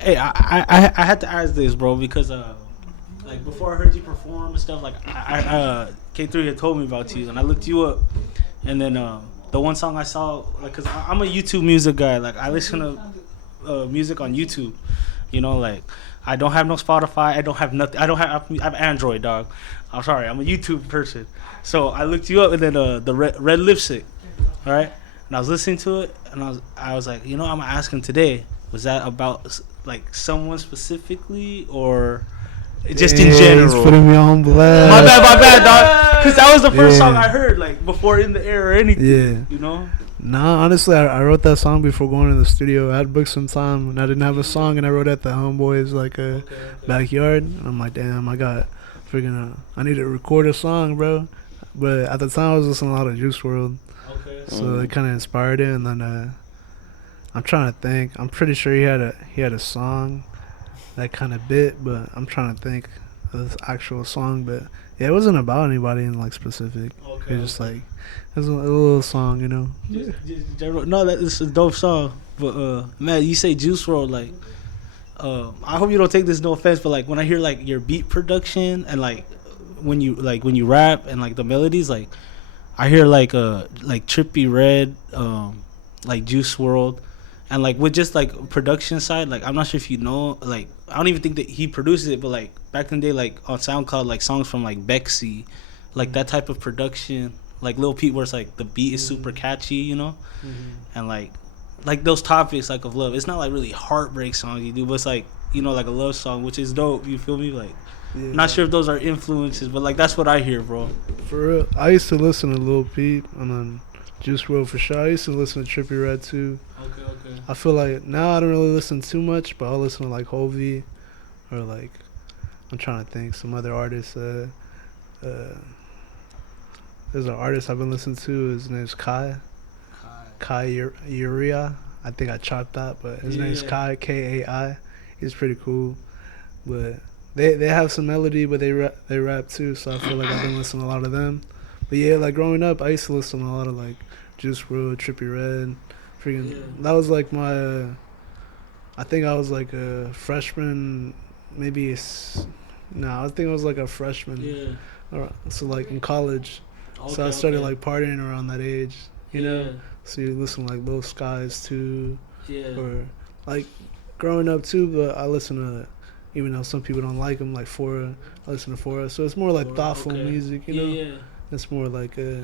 Hey, I had to ask this, bro, because like before I heard you perform and stuff, like I K3 had told me about you, and I looked you up, and then the one song I saw, like, cause I'm a YouTube music guy, like I listen to music on YouTube, you know, like I don't have no Spotify, I don't have nothing, I have Android, dog. I'm sorry, I'm a YouTube person. So I looked you up, and then the red lipstick, all right, and I was listening to it, and I was like, you know, I'm gonna ask him today. Was that about like someone specifically, or just in general? He's putting me on blast. My bad, dog. Because that was the first song I heard, like before In the Air or anything. Yeah. You know? Nah, honestly, I wrote that song before going to the studio. I had booked some time, and I didn't have a song, and I wrote at the homeboys like backyard. And I'm like, damn, I got freaking. I need to record a song, bro. But at the time, I was listening to a lot of Juice WRLD. Okay. So it kind of inspired it, and then I'm trying to think. I'm pretty sure he had a song that kind of bit, but I'm trying to think of this actual song. But yeah, it wasn't about anybody in like specific. Okay. It was just like it was a little song, you know. Just general. No, that is a dope song. But man, you say Juice WRLD, like I hope you don't take this no offense, but like when I hear like your beat production and like when you rap and like the melodies, like I hear like Trippie Redd, like Juice WRLD. And like with just like production side, like I'm not sure if you know, like I don't even think that he produces it, but like back in the day, like on SoundCloud, like songs from like Bexy, like that type of production, like Lil Peep, where it's like the beat is super catchy, you know, and like those topics like of love. It's not like really heartbreak songs you do, but it's like, you know, like a love song, which is dope. You feel me? Like not sure if those are influences, but like that's what I hear, bro. For real, I used to listen to Lil Peep and then Juice WRLD for sure. I used to listen to Trippie Redd too. Okay. I feel like now I don't really listen too much, but I'll listen to like Hovey or like I'm trying to think some other artists. There's an artist I've been listening to. His name's Kai Uria. I think I chopped that, but his name's Kai Kai. He's pretty cool. But they have some melody, but they rap too. So I feel like I've been listening to a lot of them. But yeah, like growing up, I used to listen to a lot of like Juice WRLD, Trippie Redd, freaking. Yeah. That was like my. I think I was like a freshman, maybe. I think I was like a freshman. Yeah. So like in college. Okay, so I started like partying around that age, you know. So you listen to like Lil Skies too. Yeah. Or like growing up too, but I listen to, even though some people don't like them, like Fora. I listen to Fora. So it's more like thoughtful music, you know. Yeah. It's more like they're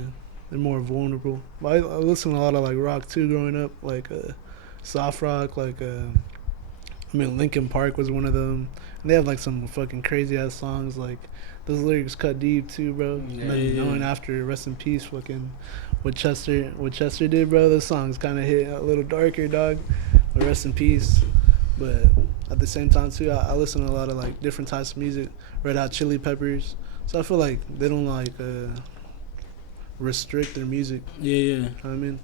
more vulnerable. But I listen to a lot of like rock too growing up, like soft rock, like Linkin Park was one of them. And they have like some fucking crazy ass songs, like those lyrics cut deep too, bro. Knowing after rest in peace, fucking what Chester did, bro. Those songs kind of hit a little darker, dog. But rest in peace. But at the same time too, I listen to a lot of like different types of music. Red Hot Chili Peppers. So I feel like they don't like restrict their music. Yeah. You know what I mean?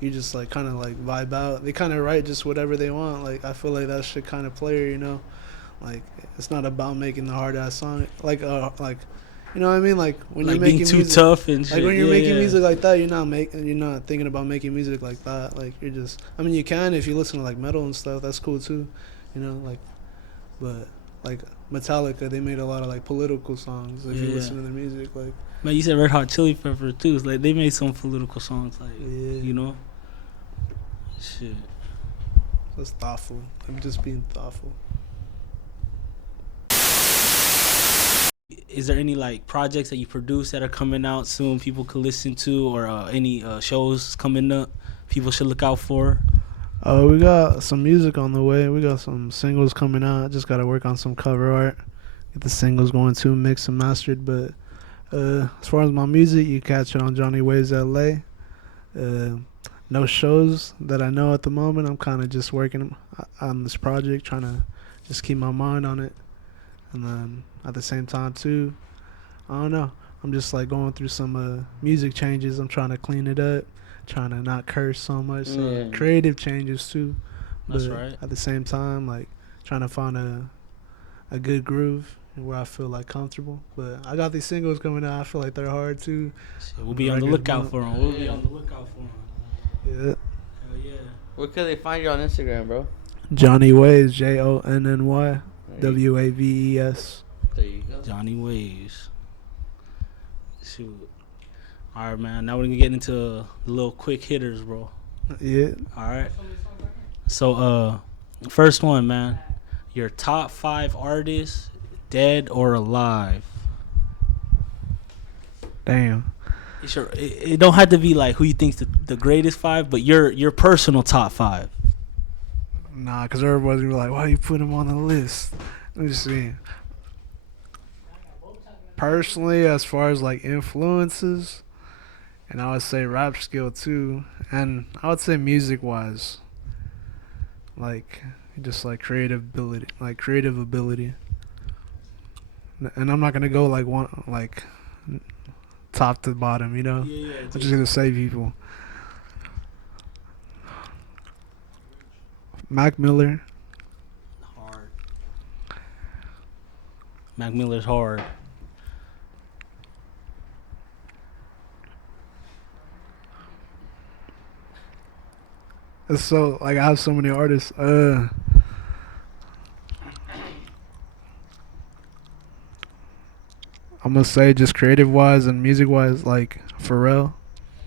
You just like kind of like vibe out. They kind of write just whatever they want. Like I feel like that shit kind of player, you know. Like it's not about making the hard ass song. Like you know what I mean? Like when you're making too music, tough and shit. Like when you're making music like that, you're not thinking about making music like that. Like you're just. I mean, you can if you listen to like metal and stuff. That's cool too, you know. Like, but like Metallica, they made a lot of like political songs. If you listen to their music, like. Man, you said Red Hot Chili Peppers too. It's like they made some political songs, like you know. Shit. That's thoughtful. I'm just being thoughtful. Is there any like projects that you produce that are coming out soon people could listen to, or any shows coming up people should look out for? We got some music on the way. We got some singles coming out. Just got to work on some cover art. Get the singles going too, mixed and mastered. But as far as my music, you catch it on Jonny Waves LA. No shows that I know at the moment. I'm kind of just working on this project, trying to just keep my mind on it. And then at the same time too, I don't know, I'm just like going through some music changes. I'm trying to clean it up, trying to not curse so much. So creative changes too. That's right. At the same time, like trying to find a good groove where I feel like comfortable. But I got these singles coming out. I feel like they're hard too. We'll be on the lookout for them. Yeah. Hell yeah. Where could they find you on Instagram, bro? Jonny Waves, JONNY WAVES. There you go. Jonny Waves. Shoot. All right, man. Now we're gonna get into the little quick hitters, bro. Yeah. All right. So, first one, man. Your top 5 artists, dead or alive. Damn. Sure. It don't have to be like who you think's the greatest 5, but your personal top 5. Nah, because everybody's gonna be like, why you put him on the list? Let me see. Personally, as far as like influences, and I would say rap skill too, and I would say music wise, like just like creative ability. And I'm not gonna go like one like top to bottom, you know. I'm just gonna say people. Mac Miller. Hard. Mac Miller's hard. It's so like I have so many artists. I'm gonna say just creative wise and music wise, like Pharrell.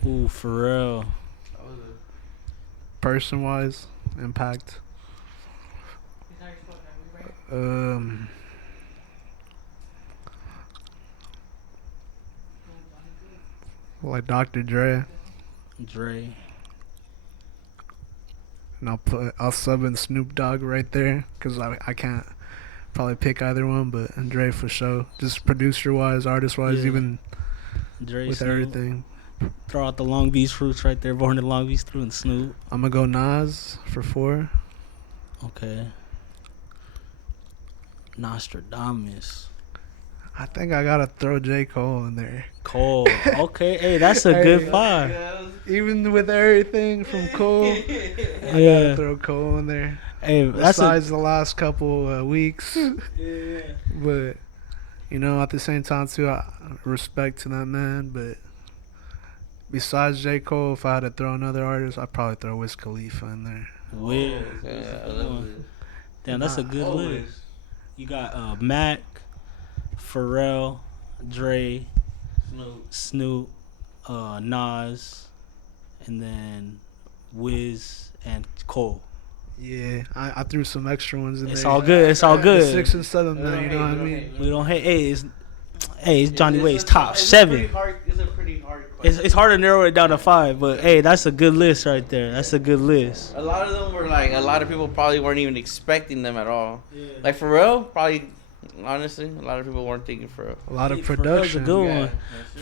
Ooh, Pharrell. Person wise, Impact. Like Dr. Dre. And I'll sub in Snoop Dogg right there because I can't probably pick either one, but Dre for sure. Just producer wise, artist wise, even Dre, with Snoop. everything. Throw out the Long Beach Fruits right there, Born in Long Beach through and Snoop. I'm gonna go Nas for 4. Okay. Nostradamus. I think I gotta throw J. Cole in there. Cole. Okay, hey, that's a good 5. Even with everything from Cole, I gotta throw Cole in there. Hey, besides the last couple weeks. Yeah. But you know, at the same time too, I respect to that man. But besides J. Cole, if I had to throw another artist, I'd probably throw Wiz Khalifa in there. Wiz. Damn, that's a good list. You got Mac, Pharrell, Dre, Snoop, Nas, and then Wiz and Cole. Yeah, I threw some extra ones in there. It's all good. It's all good. 6 and 7, man. You know what I mean? We don't hate. Hey, it's Johnny Wade's top 7. It's a pretty hard question. It's hard to narrow it down to 5, but hey, that's a good list right there. That's a good list. A lot of them were like, a lot of people probably weren't even expecting them at all. Yeah. Like Pharrell, probably, honestly, a lot of people weren't thinking Pharrell. A lot of production. Pharrell's a good one.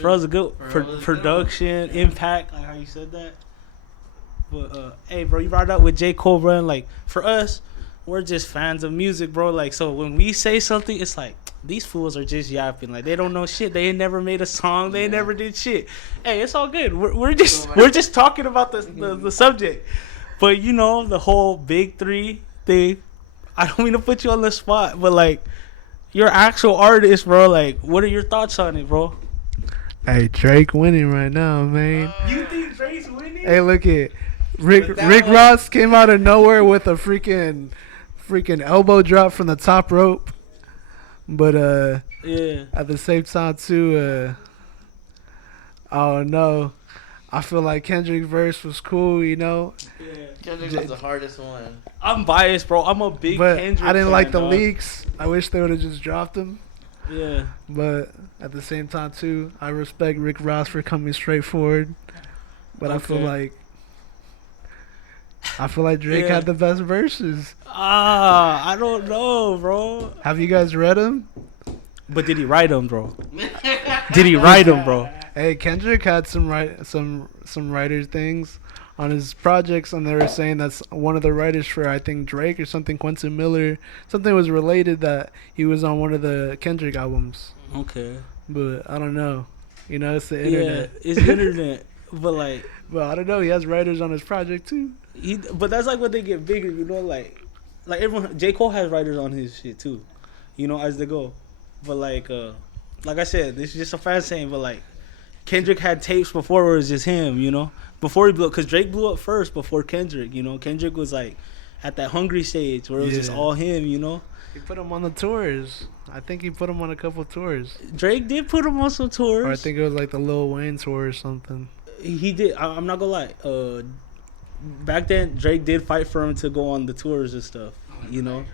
Pharrell's a good production, impact, like how you said that. But hey, bro, you brought it up with J. Cole, bro. And, like, for us, we're just fans of music, bro. Like, so when we say something, it's like, these fools are just yapping. Like, they don't know shit. They ain't never made a song. They never did shit. Hey, it's all good. We're just talking about the subject. But, you know, the whole big 3 thing, I don't mean to put you on the spot, but, like, you're actual artist, bro. Like, what are your thoughts on it, bro? Hey, Drake winning right now, man. You think Drake's winning? Hey, look at Rick Ross came out of nowhere with a freaking elbow drop from the top rope. But yeah. At the same time too, oh no, I feel like Kendrick's verse was cool, you know. Yeah. Kendrick was the hardest one. I'm biased, bro. I'm a big Kendrick I didn't fan, like the dog. leaks. I wish they would have just dropped them. Yeah. But at the same time too, I respect Rick Ross for coming straight forward. But I feel like Drake had the best verses. I don't know, bro. Have you guys read them? But did he write them, bro? Did he write them, bro? Hey, Kendrick had some writer things on his projects, and they were saying that's one of the writers for, I think, Drake or something, Quentin Miller. Something was related that he was on one of the Kendrick albums. Okay. But I don't know. You know, it's the internet. Yeah, it's internet. But like, well, I don't know. He has writers on his project too. But that's like when they get bigger, you know, like everyone. J. Cole has writers on his shit too, you know, as they go. But like I said, this is just a fan saying. But like, Kendrick had tapes before where it was just him, you know, before he blew up, because Drake blew up first before Kendrick. You know, Kendrick was like at that hungry stage where it was just all him, you know. He put him on the tours. I think he put him on a couple tours. Drake did put him on some tours. Or I think it was like the Lil Wayne tour or something. He did. I'm not gonna lie. Back then, Drake did fight for him to go on the tours and stuff, you know.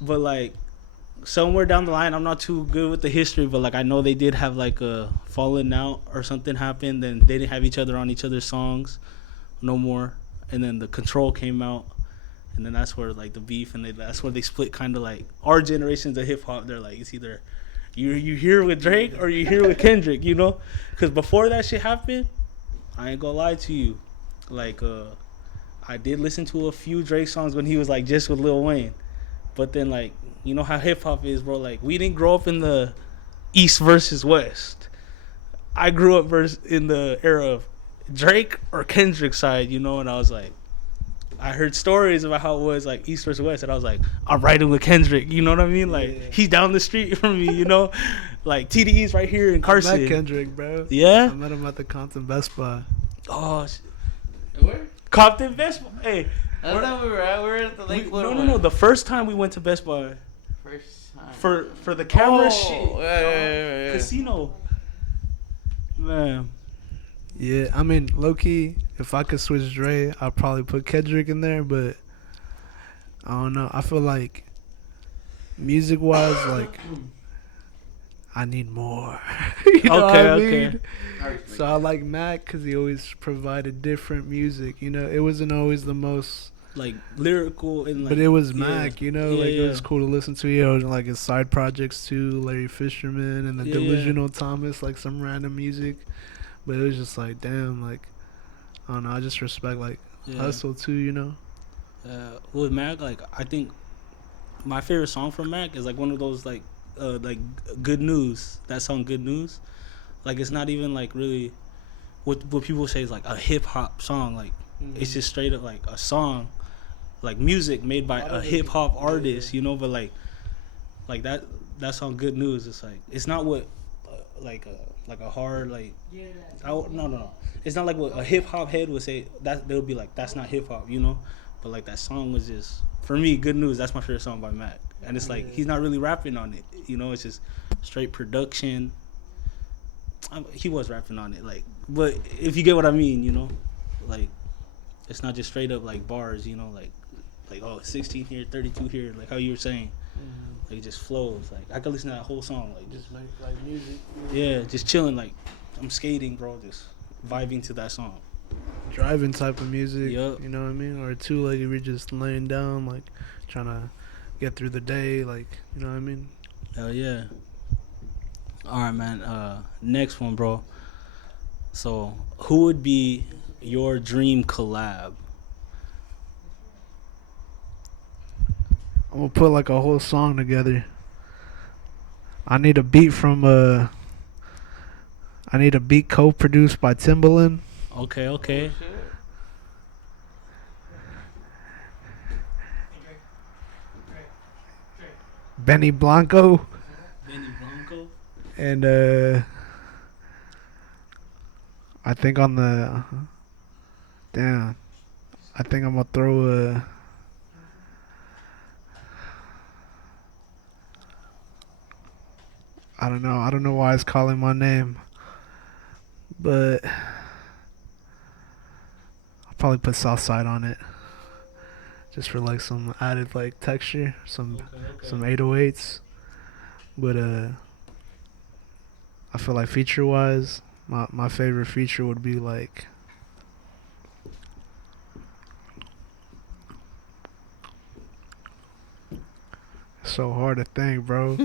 But like, somewhere down the line, I'm not too good with the history, but like I know they did have like a falling out or something happened. Then they didn't have each other on each other's songs no more. And then the Control came out, and then that's where like the beef, and that's where they split. Kind of like our generations of hip hop. They're like, it's either you here with Drake or you here with Kendrick, you know. Because before that shit happened, I ain't gonna lie to you. Like, I did listen to a few Drake songs when he was like just with Lil Wayne, but then like, you know how hip hop is, bro. Like, we didn't grow up in the East versus West. I grew up in the era of Drake or Kendrick side, you know. And I was like, I heard stories about how it was like East versus West, and I was like, I'm riding with Kendrick. You know what I mean? Like, he's down the street from me, you know. Like TDE's right here in Carson. I met Kendrick, bro. Yeah. I met him at the Compton Best Buy. Oh. Where? Compton Best Buy. Hey. I thought we were at the Lakewood. No. The first time we went to Best Buy. First time. For the camera shit. Yeah. Casino. Man. Yeah, I mean, low key, if I could switch Dre, I'd probably put Kendrick in there, but I don't know. I feel like music wise, like I need more. You know what I mean? So I like Mac because he always provided different music. You know, it wasn't always the most like lyrical and like, but it was Mac. You know, it was cool to listen to. You know, like his side projects too, Larry Fisherman and the Delusional Thomas, like some random music. But it was just like, damn, like I don't know. I just respect like hustle too. You know. With Mac, like I think my favorite song from Mac is like one of those like Good News. That song Good News. Like it's not even like really what people say is like a hip hop song. Like it's just straight up like a song like music made by a hip hop artist, you know. But like that's on Good News. It's like it's not what like a hard like no. It's not like what a hip hop head would say. That they'll be like that's not hip hop, you know. But like that song was just for me Good News. That's my favorite song by Mac. And it's like he's not really rapping on it, you know. It's just straight production. He was rapping on it, like, but if you get what I mean, you know, like it's not just straight up like bars, you know, like oh 16 here, 32 here, like how you were saying. Like it just flows. Like I could listen to that whole song, like just make like music. Yeah, just chilling. Like I'm skating, bro, just vibing to that song. Driving type of music, Yep. You know what I mean? Or two, like if you're just laying down, like trying to get through the day, like, you know what I mean? Hell yeah. All right, man. Next one, bro. So, who would be your dream collab? I'm gonna put like a whole song together. I need a beat co-produced by Timbaland. Okay. Benny Blanco. And I think on the I think I'm gonna throw a I don't know why it's calling my name, but I'll probably put Southside on it just for like some added like texture, some 808s. But I feel like feature wise, my favorite feature would be like so hard to think, bro.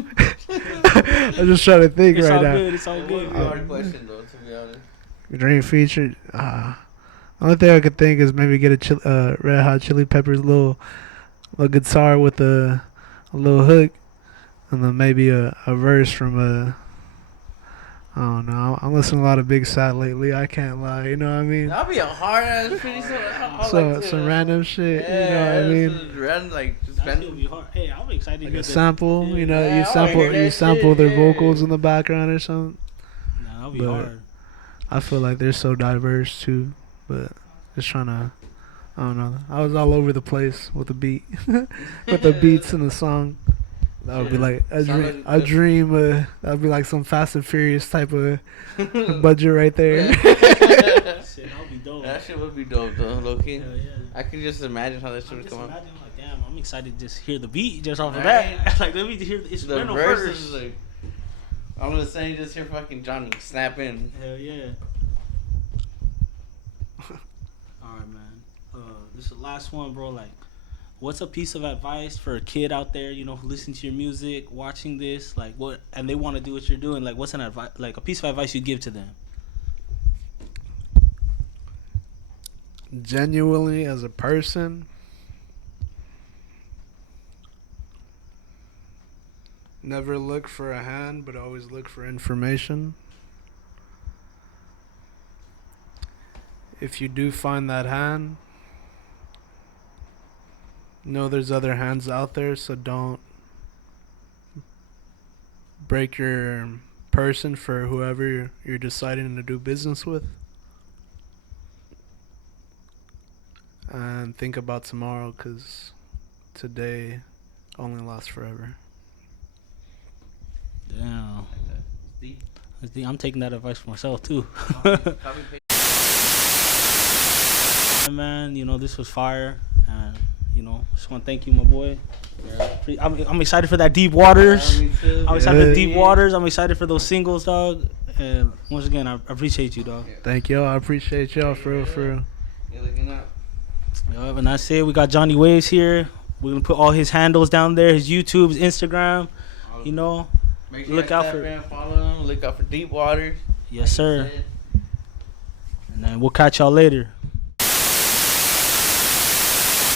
I'm just trying to think right now. It's all good. It's a hard question though, to be honest. Dream feature. Only thing I could think is maybe get a Red Hot Chili Peppers little guitar with a little hook, and then maybe a verse from a. I don't know. I'm listening to a lot of Big Sad lately. I can't lie. You know what I mean? That'd be a hard ass pretty some random shit. Yeah, you know what I mean? That would be hard. Hey, I'm excited to Like hear a sample. Yeah. You know, Yeah, you sample their vocals in the background or something. Nah, that'll be hard. I feel like they're so diverse too, but just trying to. I don't know. I was all over the place with the beat, with the beats in the song. That would be like a dream. That would be like some Fast and Furious type of budget right there. Shit, that'll be dope. That shit would be dope though, low key. Hell yeah. I can just imagine how that shit would come out. Like, damn, I'm excited to just hear the beat just off of that. Like, let me hear the instrumental first. Like, I'm gonna say just hear fucking Johnny snap in. Hell yeah. Alright, man. This is the last one, bro. Like, what's a piece of advice for a kid out there, you know, who listens to your music, watching this, like, what, and they want to do what you're doing? Like, what's an advice, like a piece of advice you'd give to them? Genuinely, as a person, never look for a hand, but always look for information. If you do find that hand, know there's other hands out there, so don't break your person for whoever you're deciding to do business with. And think about tomorrow, because today only lasts forever. Damn. I'm taking that advice for myself too. Man, you know, this was fire, and you know, just want to thank you, my boy. I'm excited for that Deep Waters. Me too. I'm excited for the Deep Waters. I'm excited for those singles, dog. And once again, I appreciate you, dog. Thank y'all. I appreciate y'all for real, for real. You're looking up. Yup, and that's it. We got Johnny Waves here. We're gonna put all his handles down there, his YouTube, his Instagram. You know, Make sure look out for and follow him. Look out for Deep Waters. Yes, sir. And then we'll catch y'all later.